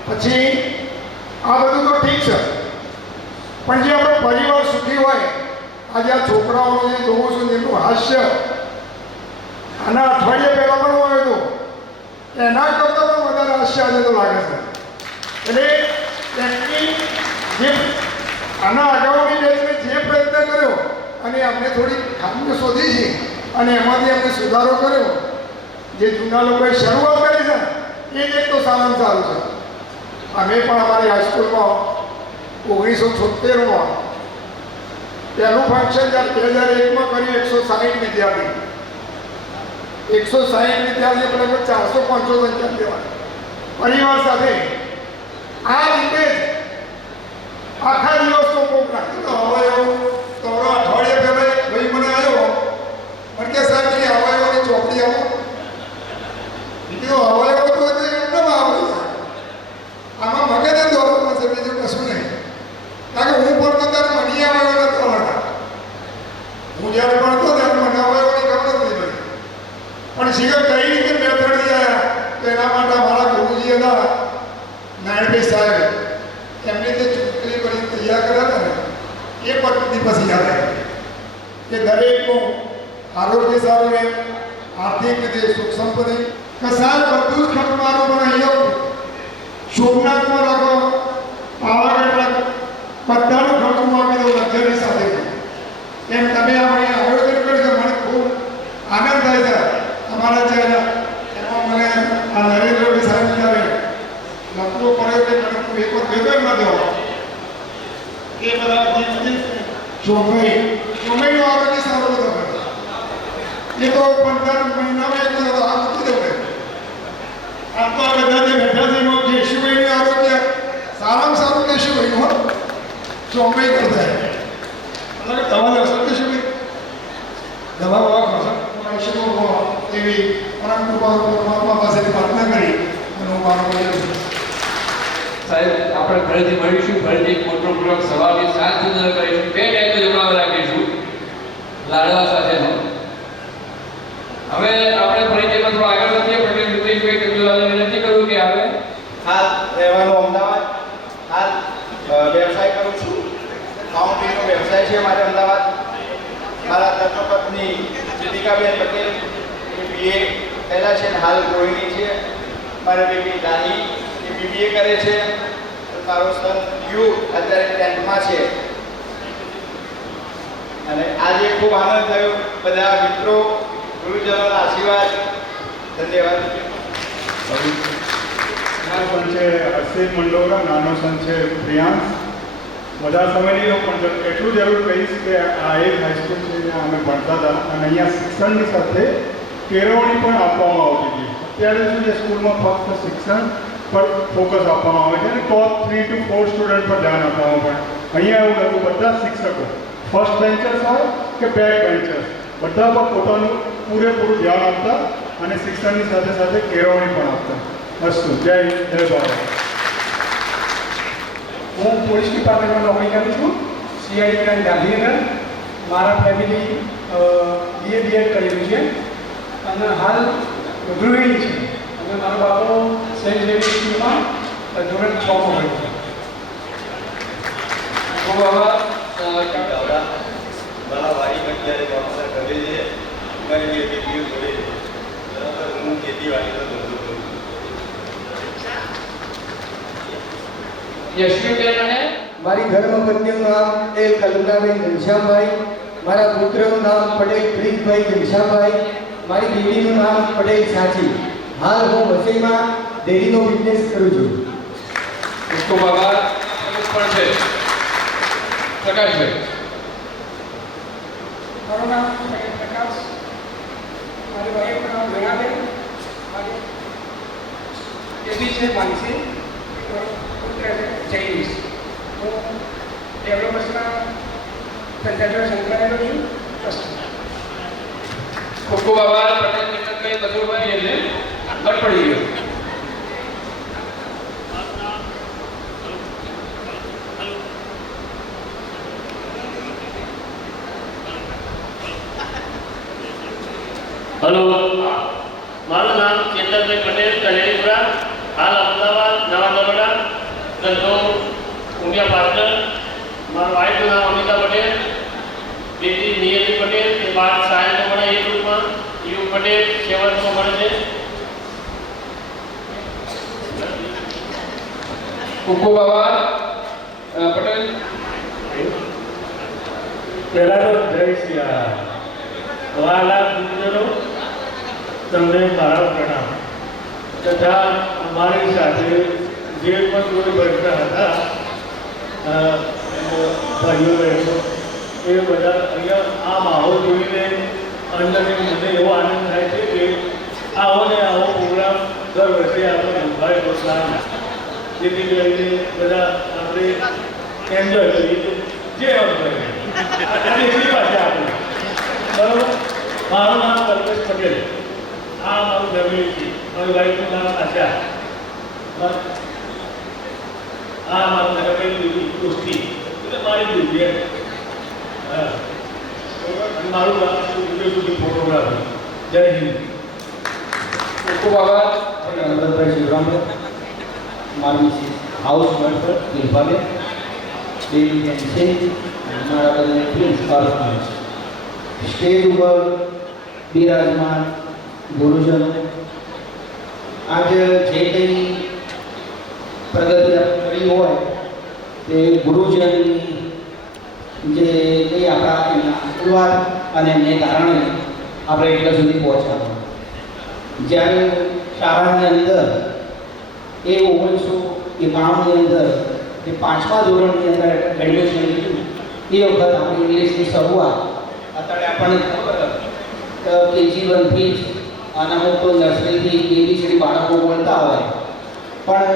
પછી આ બધું તો ઠીક છે, પણ જે આપણો પરિવાર સુખી હોય, આજે આ છોકરાઓનું જે જોઉં છું એમનું હાસ્ય આના અઠવાડિયા પહેલાં પણ હું આવ્યો હતો, એના કરતાં પણ વધારે હાસ્ય આજે તો લાગે છે. એટલે એમની જે આના અગાઉની બેચને જે પ્રયત્ન કર્યો અને અમને થોડી ખામીઓ શોધી છે અને એમાંથી અમને સુધારો કર્યો, જે જૂના લોકોએ શરૂઆત કરી છે એ જ એક તો સારામાં સારું છે. અમે પણ અમારી હાઈસ્કૂલમાં 1976માં પહેલું ફંક્શન જ્યારે 2001માં કર્યું, 160 વિદ્યાર્થી 400-500 સંખ્યા દેવાની પરિવાર સાથે આ રીતે જ આખા દિવસનો પ્રોગ્રામ. હવે એવું તો અઠવાડિયે પહેલાં ભાઈ મને આવ્યો મને કે સાહેબ કે હવાઈઓની ચોપડી આવો. બીજું હવાઈઓ તો એમને આવે આમાં મગજ જ દોરવાનું છે, બીજું કશું નહીં. કારણ કે હું ભણતો ત્યારે મને હવાઈઓ નતો આવડતા. હું જ્યારે ભણતો ત્યારે મને હવાઈઓની ખબર જ નહીં પડી. પણ શિખર કઈ રીતે મેથડ આવ્યા તો એના માટે અમારા ગુરુજી હતા નારાયણભાઈ સાહેબ, એમને જે ચોપડી બધી તૈયાર કર્યા હતા ને એ પદ્ધતિ પછી યાદ આવી કે દરેકનું આરોગ્ય સારું રહે, આર્થિક રીતે સુખ સંપત્તિ કસાર બધું જ ખર્ચવાનું. પણ અહીંયા સોમનાથમાં રાખો, પાવાગઢ રાખો, બધાનું ખર્ચું આપી દો લક્ઝરી સાથે. એમ તમે આપણે આયોજન કર્યું છે, મને ખૂબ આનંદ થાય છે. અમારા જે એમાં મને આ નરેન્દ્રભાઈ સાહેબ જ્યારે લખવો પડ્યો કે મને ખૂબ એક વખત ભેગો ન દેવો એ બધા ચોમાઈનું આરોગ્ય સારું બધો કર્યો. એ તો 15 મહિનામાં એક બધો આ મૂકી દેવું. આ તો આ બધા જે બેઠા છે એમાં કેશુભાઈનું આરોગ્ય સારામાં સારું કેશુભાઈનું ચોમાઈ કરતા દવા લેશો કેશુભાઈ, દવા ખાશો એવી પરમ કૃપા પાસેથી પ્રાર્થના કરી અને હું મારો સાહેબ આપણે ફરીથી મળીશું, ફરીથી એક મોટો પ્રોગ્રામ સવારે 7 સુધી કરીશું. 2 ટાઈમનો જમણવાર રાખીશું લાડવા સાથેનો. હવે આપણે ફરીથી એમાં થોડું આગળ વધીએ. પટેલ રૂપેશભાઈ કપિલવાલાને વિનંતી કરું કે આવે. હાલ રહેવાનું અમદાવાદ, હાલ વ્યવસાય કરું છું. કાઉન્ટિંગનો વ્યવસાય છે મારે અમદાવાદ. મારા ધર્મપત્ની જીતિકાબેન પટેલ BA પહેલાં છે, હાલ ગૃહિણી છે. મારા બેબી દાની એ BBA કરે છે. મારો સન યુ અત્યારે 10th છે. અને આજે ખૂબ આનંદ થયો, બધા મિત્રો ગુરુજનોના આશીર્વાદ. ધન્યવાદ. પણ છે હર્ષિત મંડોરા, નાનો સન છે પ્રિયાંશ. બધા સમય નહીં લો પણ એટલું જરૂર કહીશ કે આ એક હાઈસ્કૂલ છે જ્યાં અમે ભણતા હતા અને અહીંયા શિક્ષણની સાથે કેળવણી પણ આપવામાં આવતી હતી. અત્યારે શું છે, સ્કૂલમાં ફક્ત શિક્ષણ પર ફોકસ આપવામાં આવે છે અને ટોપ 3 to 4 સ્ટુડન્ટ પર ધ્યાન આપવામાં આવે. અહીંયા એવું નથી, બધા શિક્ષકો ફર્સ્ટ બેન્ચર્સ હોય કે બેક બેન્ચર્સ બધા પર પોતાનું પૂરેપૂરું ધ્યાન આપતા અને શિક્ષણની સાથે સાથે કેળવણી પણ આપતા. અસ્તુ. જય હિન્દ, જય ભારત. હું પોલીસ ડિપાર્ટમેન્ટમાં નોકરી કરું છું, CID ક્રાઇમ ગાંધીનગર. મારા ફેમિલી BA કરેલું છે અને હાલ ગૃહિણી છે અને મારો બાપો સેન્ટ ઝેવિયર સ્કૂલમાં ધોરણ 6માં ભણે છે. ખૂબ આભાર. મારા વાડી અત્યારે પ્રોફેસર કરે છે, મારી બેટીઓ જોડે છે. બરાબર, હું ખેતીવાડીનો ધંધો કરું છું. યશવીબેન અને મારી ધર્મપત્નીનું નામ એ કલ્પનાબેન ઘનશ્યામભાઈ, મારા પુત્રનું નામ પટેલ પ્રીતભાઈ ઘનશ્યામભાઈ, મારી દીકરીનું નામ પટેલ સાચી. હાલ હું વસઈમાં ડેરીનો બિઝનેસ કરું છું. ખૂબ આભાર. પણ છે પ્રકાશભાઈ. મારું નામ પ્રકાશ, મારી વાઈફનું નામ વેણાબેન, મારી બેબી છે માનસી, પુત્ર છે જૈનિશ. હું ડેવલપર્સના પંચાયતમાં સંકળાયેલો છું, ટ્રસ્ટી. ખૂબ ખૂબ આભાર. પટેલ કિશનભાઈ બધુભાઈ એટલે ઘટ પડી ગયો. હલો, મારું નામ ચેતનભાઈ પટેલ, કનેરીપુરા, હાલ અમદાવાદ નવા નરોડા, ધંધો ઉમિયા પાર્ટનર. મારા વાઈફનું નામ અમિતા પટેલ, બેટી નિયતિ પટેલ, તે બાદ સાયન્સમાં ભણે એ ગ્રુપમાં, યુ પટેલ 7માં ભણે છે. ખૂબ ખૂબ આભાર. પટેલ પહેલા તો જય સિયા વાલા ગુરુજનો, તમને મારા પ્રણામ. તથા અમારી સાથે જે પણ કોઈ બેઠતા હતા ભાઈઓ બહેનો, એ બધા અહીંયા આ માહોલ જોઈને અંદરથી મને એવો આનંદ થાય છે કે આવો ને આવો પ્રોગ્રામ દર વર્ષે આપણે નિભાવી પ્રોત્સાહન, જેથી કરીને બધા આપણે એન્જોય કરીએ, જે એમ કરીએ એટલી પાસે આપણે. બરાબર. મારું નામ કલ્પેશ પટેલ, આ મારું ફેમિલી છે. મારી વાઈફનું નામ આશા, આ મારું ફેમિલી દોસ્તી એટલે મારી દીદી. હા, અને મારું નામ સુધી ફોટોગ્રાફી. જય હિન્દ. ખૂબ ખૂબ આભાર. અમરતભાઈ શિવરામભાઈ, મારી મિસિસ હાઉસ વર્કર નિર્ભાબેન, બેબી બેન છે, મારા બધા પ્રિન્સિપાલ સ્ટેજ ઉપર બિરાજમાન ગુરુજનો, આજે જે કંઈ પ્રગતિ આપણે કરી હોય તે ગુરુજનની જે કંઈ આપણા એમના આશીર્વાદ અને એમને કારણે આપણે એટલા સુધી પહોંચ્યા. જ્યારે શાળાની અંદર એ 1991ની અંદર એ 5મા ધોરણની અંદર એડમિશન લીધું. એ વખત આપણી ઇંગ્લિશની શરૂઆત અત્યારે આપણને ખબર KG1થી જ અને અમુક તો નર્સરીથી ABCD બાળકો બોલતા હોય, પણ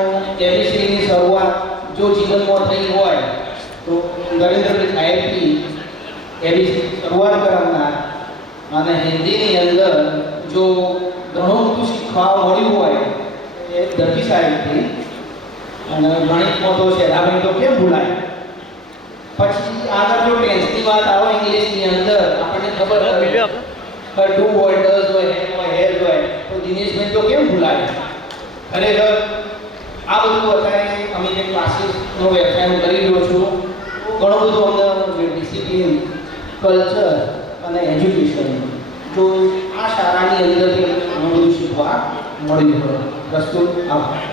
ABCDની શરૂઆત જો જીવનમાં થઈ હોય તો નરેન્દ્રભાઈ સાહેબથી ABCD શરૂઆત કરાવનાર અને હિન્દીની અંદર જો ઘણું બધું શીખવા મળ્યું હોય એ દરજી સાહેબથી, અને ગણિતમાં તો શેરાભાઈ તો કેમ ભૂલાય. પછી આગળ જો ટેન્સની વાત આવે ઇંગ્લિશની અંદર આપણને ખબર હોય ડુ હોય, ડઝ હોય, હેઝ હોય, તો દિનેશભાઈ તો કેમ ભૂલાય. ખરેખર આ બધું અત્યારે અમે જે ક્લાસીસનો વ્યવસાય કરી રહ્યો છું, ઘણું બધું અમને ડિસિપ્લિન, કલ્ચર અને એજ્યુકેશન જો આ શાળાની અંદરથી ઘણું બધું શીખવા મળ્યું હોય. પ્રસ્તુત આભાર.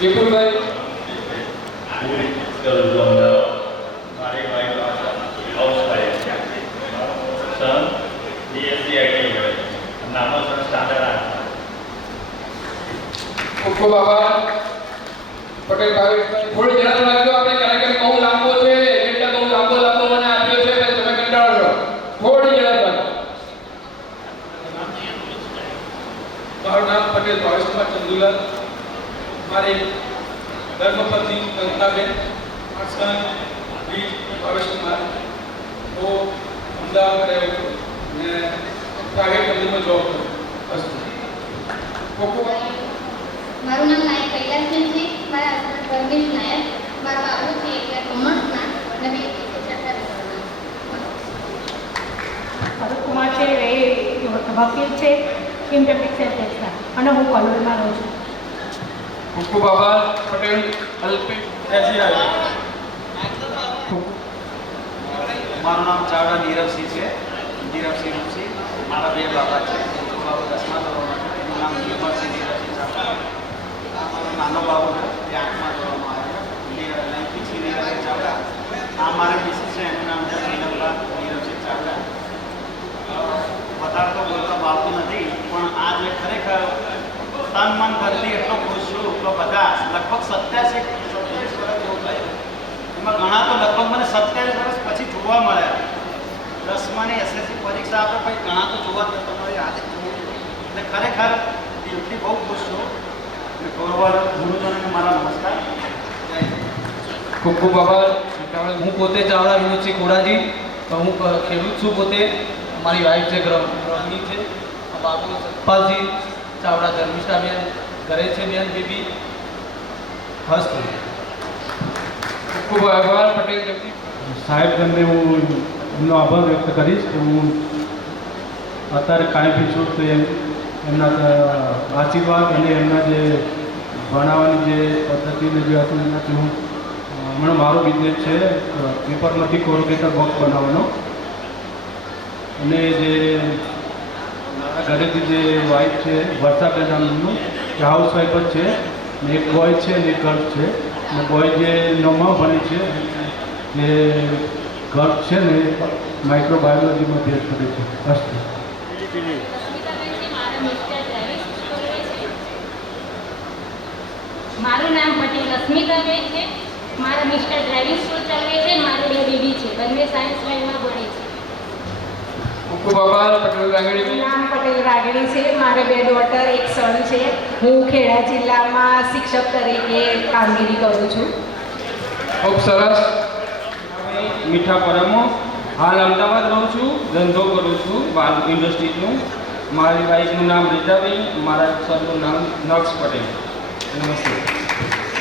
વિપુલભાઈ. મારી wife housewife, son BSc IT કરે, નામો સર સ્ટાન્ડર્ડ. ખૂબ ખૂબ આભાર. પટેલ ભાવેશભાઈ. થોડી ધ્યાન રાખજો, આપણે કાર્યક્રમ બહુ લાંબો છે, એટલે બહુ લાંબો મને આપ્યો છે, તમે કંટાળો છો. થોડી ધ્યાન રાખજો. ચંદુલાલ, મારી ધર્મપત્ની કંકનાબેન, મારા સન વી ભાવેશ કુમાર. હું અમદાવાદ રહ્યો છું ને પ્રાઇવેટ કંપનીમાં જોબ કરું. અસ્તુ. મારું નામ નાયક કૈલાસબેન છે. મારા હસબન્ડ પરમેશ નાયક. મારા બાબુ છે એટલે કોમર્સના અને બે છે સરકારી ધોરણના. ભરતકુમાર છે એ વકીલ છે ઇન્કમ ટેક્સના અને હું કલોલમાં રહું છું. ખૂબ ખૂબ આભાર. પટેલ અલ્પેશ એજીઆર. મારું નામ ચાવડા નીરવસિંહ છે, નીરવસિંહ રૂપસિંહ. મારા બે બાબા છે, મોટો બાબુ 10મા ધોરણમાં છે, એનું નામ નીરવસિંહ નીરવસિંહ ચાવડા. આ મારો નાનો બાબુ છે, એ 8મા ધોરણમાં આવે છે, લૈંગિક નીરવસિંહ ચાવડા. આ મારા મિસિસ છે, એનું નામ છે શ્રીનંદા નીરવસિંહ ચાવડા. વધારે તો બોલતા બાળતું નથી, પણ આ જે ખરેખર તન મન કરતી એટલો ખુશ છું તો બધા લગભગ 27 વર્ષ જેવું થયું. એમાં ઘણા તો લગભગ મને 27 વર્ષ પછી જોવા મળ્યા. 10માની એસએસસી પરીક્ષા આપે પછી ઘણા તો જોવા જ નતા મળ્યા. આજે જોવું એટલે ખરેખર દિલથી બહુ ખુશ છું. અને ગુરુજનોને મારા નમસ્કાર. જય હિન્દ. ખૂબ ખૂબ આભાર. હું પોતે ચાવડા વિનોદસિંહ ખોડાજી. હું ખેડૂત છું પોતે. મારી વાઈફ છે ગૃહિણી છે. બાબુ સતપાલજી ચાવડા ધર્મિષ્ઠાબેન ઘરે છે, બેન બેબી. હસ્તુ. ખૂબ ખૂબ આભાર. પટેલ જગદીપ સાહેબગણને હું એમનો આભાર વ્યક્ત કરીશ કે હું અત્યારે કાયમી છું તો એમના આશીર્વાદ અને એમના જે ભણાવવાની જે પદ્ધતિને જે હતું એનાથી હું હમણાં મારો બિઝનેસ છે પેપરમાંથી કોરોગેટર બોક્સ બનાવવાનો. અને જે મારા ઘરેથી જે વાઈફ છે વર્ષાબેન નામનું એ હાઉસવાઈફ જ છે ને એક બોય છે ને એક ગર્લ છે. અને બોય જે 9મા ભણી છે એ ગર્લ છે ને માઇક્રોબાયોલોજીમાં અભ્યાસ કરે છે. અસ્તુ. મારું નામ પટેલ અસ્મિતાબેન છે. મારા મિસ્ટર ડ્રાઇવિંગ સ્કૂલ ચલાવે છે. મારે બે બેબી છે, બંને સાયન્સ લાઈનમાં ભણે છે. ખૂબ ખૂબ આભાર. પટેલ રાગડી. નામ પટેલ રાગડી છે. મારે બે ડોટર એક સન છે. હું ખેડા જિલ્લામાં શિક્ષક તરીકે કામગીરી કરું છું. ખૂબ સરસ. મીઠા પરમો. હાલ અમદાવાદ રહું છું, ધંધો કરું છું બાલ ઇન્ડસ્ટ્રીઝનું. મારી વાઈફનું નામ રીટાબેન, મારા સરનું નામ નક્ષ પટેલ. નમસ્તે.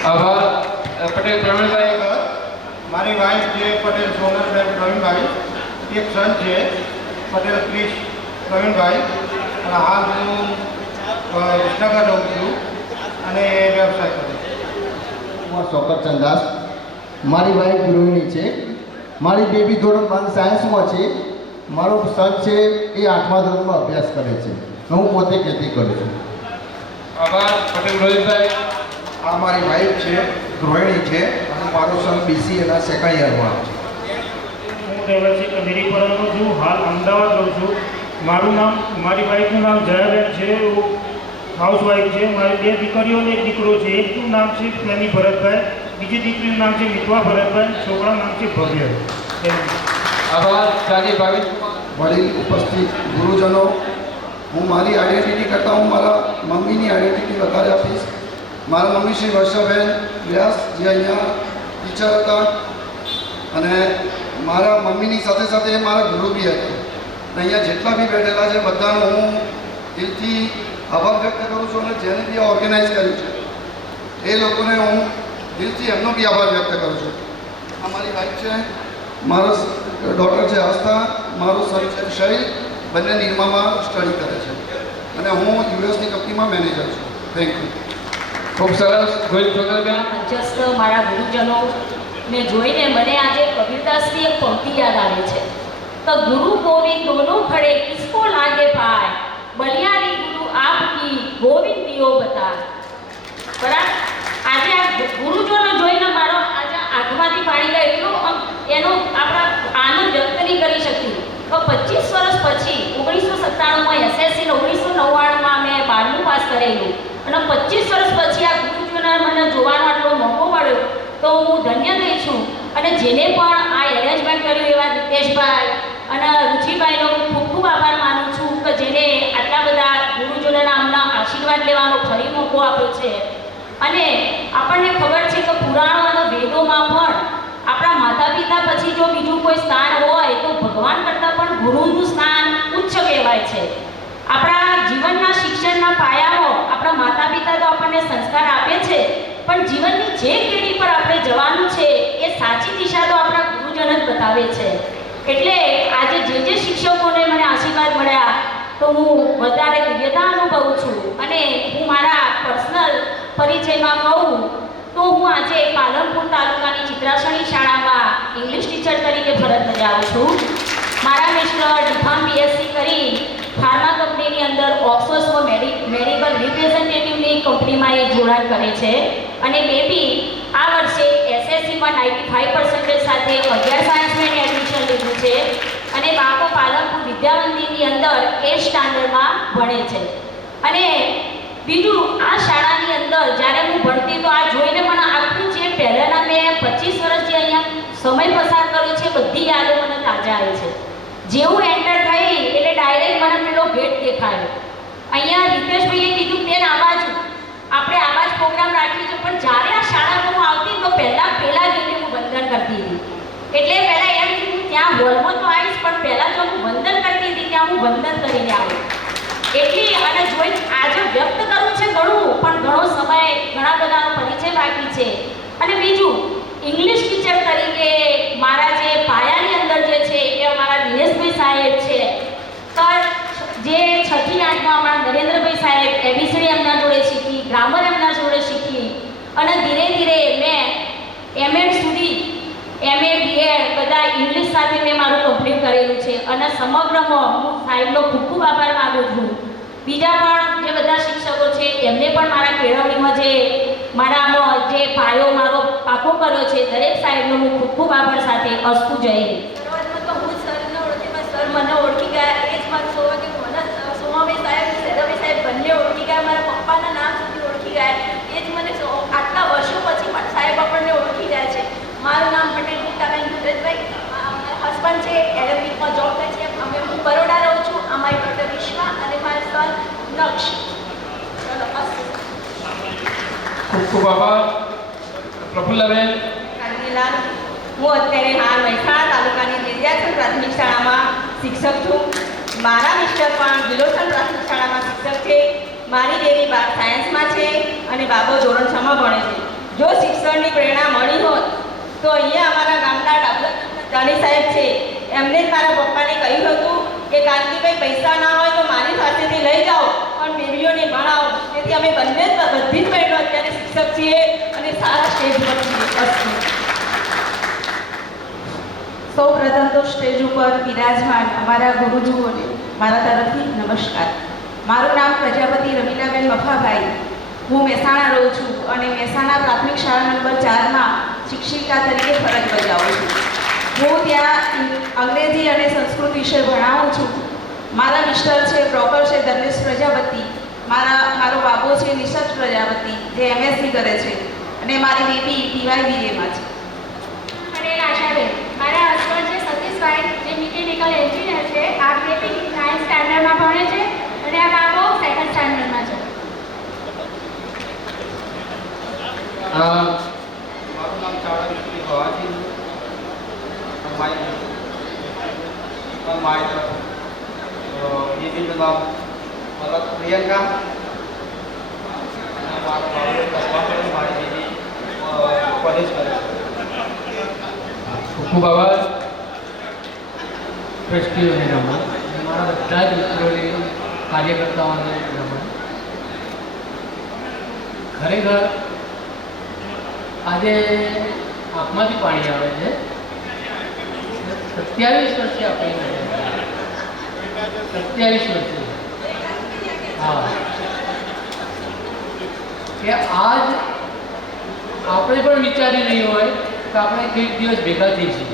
આભાર. પટેલ પ્રવીણભાઈ. મારી વાઈફ છે પટેલ સોનલબેન પ્રવીણભાઈ. એક સન છે પટેલ ક્રિશ પ્રવીણભાઈ. અને હાલ હું વિસનગર રહું છું અને વ્યવસાય કરું છું. હું શોકતચંદ દાસ. મારી વાઈફ ગૃહિણી છે. મારી બેબી ધોરણ 1 સાયન્સમાં છે. મારો સન છે એ 8મા ધોરણમાં અભ્યાસ કરે છે. હું પોતે ખેતી કરું છું. આભાર. પટેલ રોહિતભાઈ. આ મારી વાઈફ છે, ગૃહિણી છે અને મારો સન BCAના સેકન્ડ યરમાં છે. હું દેવસિંહ કનેરી પરમનો છું. હાલ અમદાવાદ રહું છું. મારી વાઈફનું નામ જયાબેન છે. હાઉસવાઈફ છે. મારી બે દીકરીઓ અને એક દીકરો છે. એકનું નામ છે પ્રેમી ભરતભાઈ, બીજી દીકરીનું નામ છે મિતવા ભરતભાઈ, છોકરાનું નામ છે ભવ્ય. આભાર. ગાંધી ભાવિક. વડીલ ઉપસ્થિત ગુરુજનો, હું મારી આઈડેન્ટિટી કરતાં હું મારા મમ્મીની આઈડેન્ટિટી વધારે આપીશ. મારા મમ્મી શ્રી વર્ષાબેન વ્યાસ જે અહીંયા ટીચર હતા અને મારા મમ્મીની સાથે સાથે મારા ગુરુ બી હતા. અહીંયા જેટલા બી બેઠેલા છે બધાનો હું દિલથી આભાર વ્યક્ત કરું છું. અને જેને બી ઓર્ગેનાઇઝ કર્યું છે એ લોકોને હું દિલથી એમનો બી આભાર વ્યક્ત કરું છું. આ મારી વાઈફ છે, મારો ડોટર છે આસ્થા, મારો સન છે શૈલ. બંને નિરમામાં સ્ટડી કરે છે અને હું યુએસની કંપનીમાં મેનેજર છું. Thank you. ખૂબ સરસ. ગોવિંદ ચોકરબેન. જસ્ટ મારા ગુરુજનોને જોઈને મને આજે કબીરદાસની એક પંક્તિ યાદ આવે છે તો ગુરુ ગોવિંદ દોનો ખડે કિસકો લાગે પાય, બલિયારી ગુરુ આપકી ગોવિંદ દિયો બતા. બરાબર. આજે આ ગુરુજનો જોઈને મારો આજે આંખમાંથી પાણી ગયું. એટલું એનો આપણા આનંદ વ્યક્ત નહીં કરી શકતી. તો 25 વર્ષ પછી 1997માં એસએસસી 1999માં મેં 12મું પાસ કરેલું અને 25 વર્ષ પછી આ ગુરુજોના મને જોવાનો આટલો મોકો મળ્યો તો હું ધન્ય થઈ છું. અને જેને પણ આ એરેન્જમેન્ટ કર્યું એવા નિતેશભાઈ અને રુચિભાઈનો ખૂબ ખૂબ આભાર માનું છું કે જેને આટલા બધા ગુરુજનોના અમને આશીર્વાદ આશીર્વાદ લેવાનો ફરી મોકો આપ્યો છે. અને આપણને ખબર છે કે પુરાણો અને વેદોમાં પણ આપણા માતા પિતા પછી જો બીજું કોઈ સ્થાન હોય તો ભગવાન કરતાં પણ ગુરુનું સ્થાન ઉચ્ચ કહેવાય છે. આપણા જીવનના શિક્ષણના પાયાઓ આપણા માતા પિતા તો આપણને સંસ્કાર આપે છે, પણ જીવનની જે કેડી પર આપણે જવાનું છે એ સાચી દિશા તો આપણા ગુરુજન જ બતાવે છે. એટલે આજે જે શિક્ષકોને મને આશીર્વાદ મળ્યા તો હું વધારે દિવ્યતા અનુભવું છું. અને હું મારા પર્સનલ પરિચયમાં કહું તો હું આજે પાલનપુર તાલુકાની ચિત્રાસણી શાળામાં ઇંગ્લિશ ટીચર તરીકે ફરજ બજાવું છું. મારા મિસ્ટર ડીફાર્મ બીએસસી કરી ફાર્મા કંપનીની અંદર ઓક્સફોર્ડમાં મેડિકલ રિપ્રેઝેન્ટેટિવની કંપનીમાં એ જોડાણ કરે છે. અને મે બી આ વર્ષે એસએસસીમાં 95% સાથે 11 સાયન્સમાં એડમિશન લીધું છે. અને બાળકો પાલનપુર વિદ્યામંદિરની અંદર 8 સ્ટાન્ડર્ડમાં ભણે છે. અને બીજું આ શાળાની અંદર જ્યારે હું ભણતી તો આ જોઈને મને આખું જે પહેલાંના મેં 25 વર્ષ જે અહીંયા સમય પસાર કર્યો છે બધી યાદો મને તાજા આવી છે. જેવું એન્ટર થઈ એટલે ડાયરેક્ટ મને પેલો ગેટ દેખાયો. અહીંયા રીતેશભાઈએ કીધું તેન આવા જ આપણે આવા જ પ્રોગ્રામ રાખી છે, પણ જ્યારે આ શાળામાં હું આવતી તો પહેલા ગેટે હું વંદન કરતી હતી. એટલે પહેલાં એમ કીધું ત્યાં હોલમાં તો આવીશ, પણ પહેલાં જો હું વંદન કરતી હતી ત્યાં હું વંદન કરીને આવી. એટલી અને જોઈ આજે વ્યક્ત કરવું છે ઘણું, પણ ઘણો સમય ઘણા બધાનો પરિચય બાકી છે. અને બીજું ઇંગ્લિશ ટીચર તરીકે મારા જે પાયાની અંદર જે છે એ અમારા દિનેશભાઈ સાહેબ છે. તો જે 6 થી 8માં અમારા નરેન્દ્રભાઈ સાહેબ એબીસીડી એમના જોડે શીખી, ગ્રામર એમના જોડે શીખી અને ધીરે ધીરે મેં એમએડ સુધી MA BEd બધા ઇંગ્લિશ સાથે મેં મારું કમ્પ્લીટ કરેલું છે. અને સમગ્રમાં હું સાહેબનો ખૂબ ખૂબ આભાર માગું છું. બીજા પણ જે બધા શિક્ષકો છે એમને પણ મારા કેળવણીમાં જે મારામાં જે પાયો મારો પાકો કર્યો છે દરેક સાહેબનો હું ખૂબ ખૂબ આભાર સાથે અસ્તુ જય હિન્દ. શરૂઆતમાં તો હું સરને ઓળખી, પણ સર મને ઓળખી ગયા. એ જ મારું સૌભાગ્ય. મને સોમાભાઈ સાહેબ, સેદાભાઈ સાહેબ બંને ઓળખી ગયા. મારા પપ્પાના નામ સુધી ઓળખી ગયા. એ જ મને આટલા વર્ષો પછી પણ સાહેબ આપણને ઓળખી ગયા છે. મારું નામ પટેલ ગીતાબેન સુરેશભાઈ. હસબન્ડ છે એલેમ્બિકમાં જોબ કરે છે. હું બરોડા રહું છું. અમારી ડોટર વિશ્વા અને મારા સન નક્ષ. ચલો ખૂબ ખૂબ આભાર. પ્રફુલ્લાબેન કાંતિલાલ. હું અત્યારે હાલ મહેસાણા તાલુકાની નિર્યાસન પ્રાથમિક શાળામાં શિક્ષક છું. મારા મિસ્ટર પણ દિલોસન પ્રાથમિક શાળામાં શિક્ષક છે. મારી દેવી બાર સાયન્સમાં છે અને બાબો ધોરણ 6માં ભણે છે. જો શિક્ષણની પ્રેરણા મળી હોત તો અહીંયા અમારા ગામના ડાબલા જાની સાહેબ છે, એમને જ મારા પપ્પાને કહ્યું હતું કે કાંતિભાઈ પૈસા ના હોય તો મારી પાસેથી લઈ જાઓ પણ બેબીઓને ભણાવો. તેથી અમે બંને બધી જ બહેનો અત્યારે શિક્ષક છીએ અને સારા સ્ટેજ પર છીએ. સૌ પ્રથમ તો સ્ટેજ ઉપર બિરાજમાન અમારા ગુરુજીઓને મારા તરફથી નમસ્કાર. મારું નામ પ્રજાપતિ રમીલાબેન મફાભાઈ. હું મહેસાણા રહું છું અને મહેસાણા પ્રાથમિક શાળા નંબર 4માં શિક્ષિકા તરીકે ફરજ બજાવું છું. હું ત્યાં અંગ્રેજી અને સંસ્કૃત વિષય ભણાવું છું. મારા મિસ્ટર છે બ્રોકર છે ધર્મેશ પ્રજાપતિ. મારો બાબો છે નિશદ પ્રજાપતિ જે MSc કરે છે અને મારી બેબી TYBAમાં છે. પટેલ આશાબેન. મારા હસબન્ડ છે સતીશભાઈ જે મિકેનિકલ એન્જિનિયર છે. આ બેબી 9th સ્ટાન્ડર્ડમાં ભણે છે અને આ બાબો 2nd સ્ટાન્ડર્ડમાં છે. મારું નામ ચાવડા હોવાથી દીદીનું નામ મલક પ્રિયંકા અને મારો બાબુ મારી દીદી કોલેજ કરે છે. ખૂબ આભાર. ટ્રસ્ટીઓને નમન. મારા બધા જ મિત્રોને કાર્યકર્તાઓને નમન. ખરેખર આજે આંખમાંથી પાણી આવે છે. 27 વર્ષે આપણે 27 વર્ષે હા કે આજ આપણે પણ વિચારી નહીં હોય કે આપણે કંઈક દિવસ ભેગા થઈશું.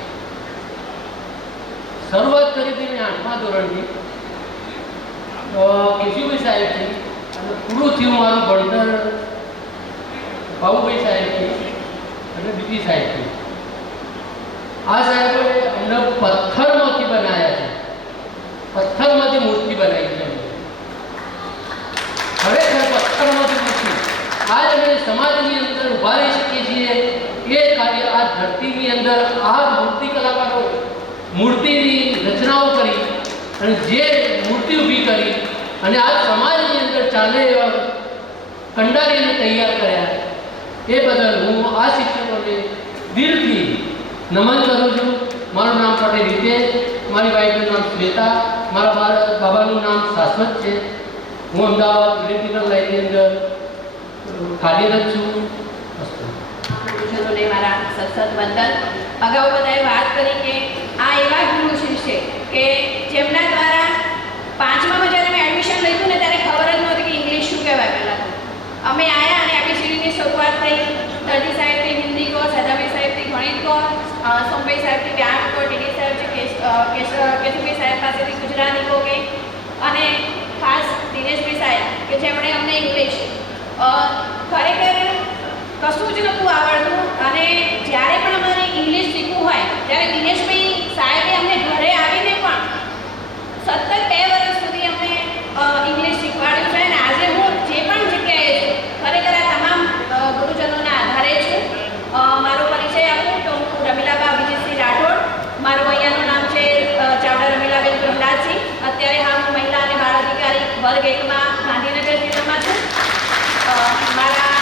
શરૂઆત કરી હતી મેં 8મા ધોરણથી કેશુભાઈ સાહેબથી અને પૂરું થયું મારું ભણતર બાબુભાઈ સાહેબથી અને બીજી સાહેબથી. આ સાહેબોએ અમને પથ્થરમાંથી બનાવ્યા છે. પથ્થરમાંથી મૂર્તિ બનાવી છે. ખરેખર કરવામાં નથી. આજ અમે સમાજની અંદર ઊભા રહી શકીએ છીએ એ કાર્ય આ ધરતીની અંદર આ મૂર્તિ કલાકારો મૂર્તિની રચનાઓ કરી અને જે મૂર્તિ ઊભી કરી અને આ સમાજની અંદર ચાલે એવા કંડારીને તૈયાર કર્યા એ બદલ હું આ શિક્ષકોને દિલથી નમન કરું છું. મારું નામ પટેલ હિતેશ, મારી વાઈફનું નામ શ્વેતા, મારા બાબાનું નામ શાશ્વત છે. હું અમદાવાદ ઇલેક્ટ્રિકલ લાઇનની અંદર કાર્યરત છું. ગુરુજનોને મારા સત્સંગ વંદન. અગાઉ બધાએ વાત કરી કે આ એવા ગુરુશ્રી છે કે જેમના દ્વારા 5મામાં જ્યારે મેં એડમિશન લીધું ને ત્યારે ખબર જ નહોતી કે ઇંગ્લિશ શું કહેવાય પહેલાં. અમે આવ્યા અને ABCDની શરૂઆત થઈ. દરજી સાહેબથી હિન્દી કો, સદાભાઈ સાહેબથી ગણિત કો, સોમભાઈ સાહેબથી વ્યાયામ કો, ટીડી સાહેબ છે કેશુભાઈ સાહેબ પાસેથી ગુજરાતી કો ગઈ અને ખાસ દિનેશભાઈ સાહેબ કે જેમણે અમને ઇંગ્લિશ ખરેખર કશું જ નહોતું આવડતું. અને જ્યારે પણ અમારે ઇંગ્લિશ શીખવું હોય ત્યારે દિનેશભાઈ સાહેબે અમને ઘરે આવીને પણ સતત 2 વર્ષ સુધી અમને ઇંગ્લિશ શીખવાડ્યું છે. અને આજે હું જે પણ જગ્યાએ છું ખરેખર આ તમામ ગુરુજનોના આધારે છું. મારો પરિચય આપું તો હું રમીલાબા વિજયસિંહ રાઠોડ. મારું અહીંયાનું નામ છે ચાવડા રમીલાબેન પ્રહલાદસિંહ. અત્યારે હાલ હું મહિલા અને બાળ અધિકારી વર્ગ 1માં ગાંધીનગર જિલ્લામાં છું. મારા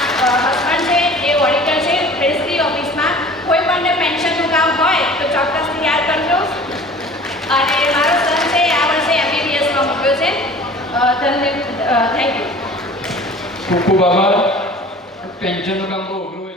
હસબન્ડ છે એ ઓડિટર છે ટ્રેઝરી ઓફિસમાં. કોઈ પણને પેન્શનનું કામ હોય તો ચોક્કસથી યાદ કરજો. અને મારો સન છે આ વર્ષે MBBSમાં મૂક્યો છે. Thank you. ખૂબ ખૂબ આભાર. પેન્શનનું કામ બહુ અઘરું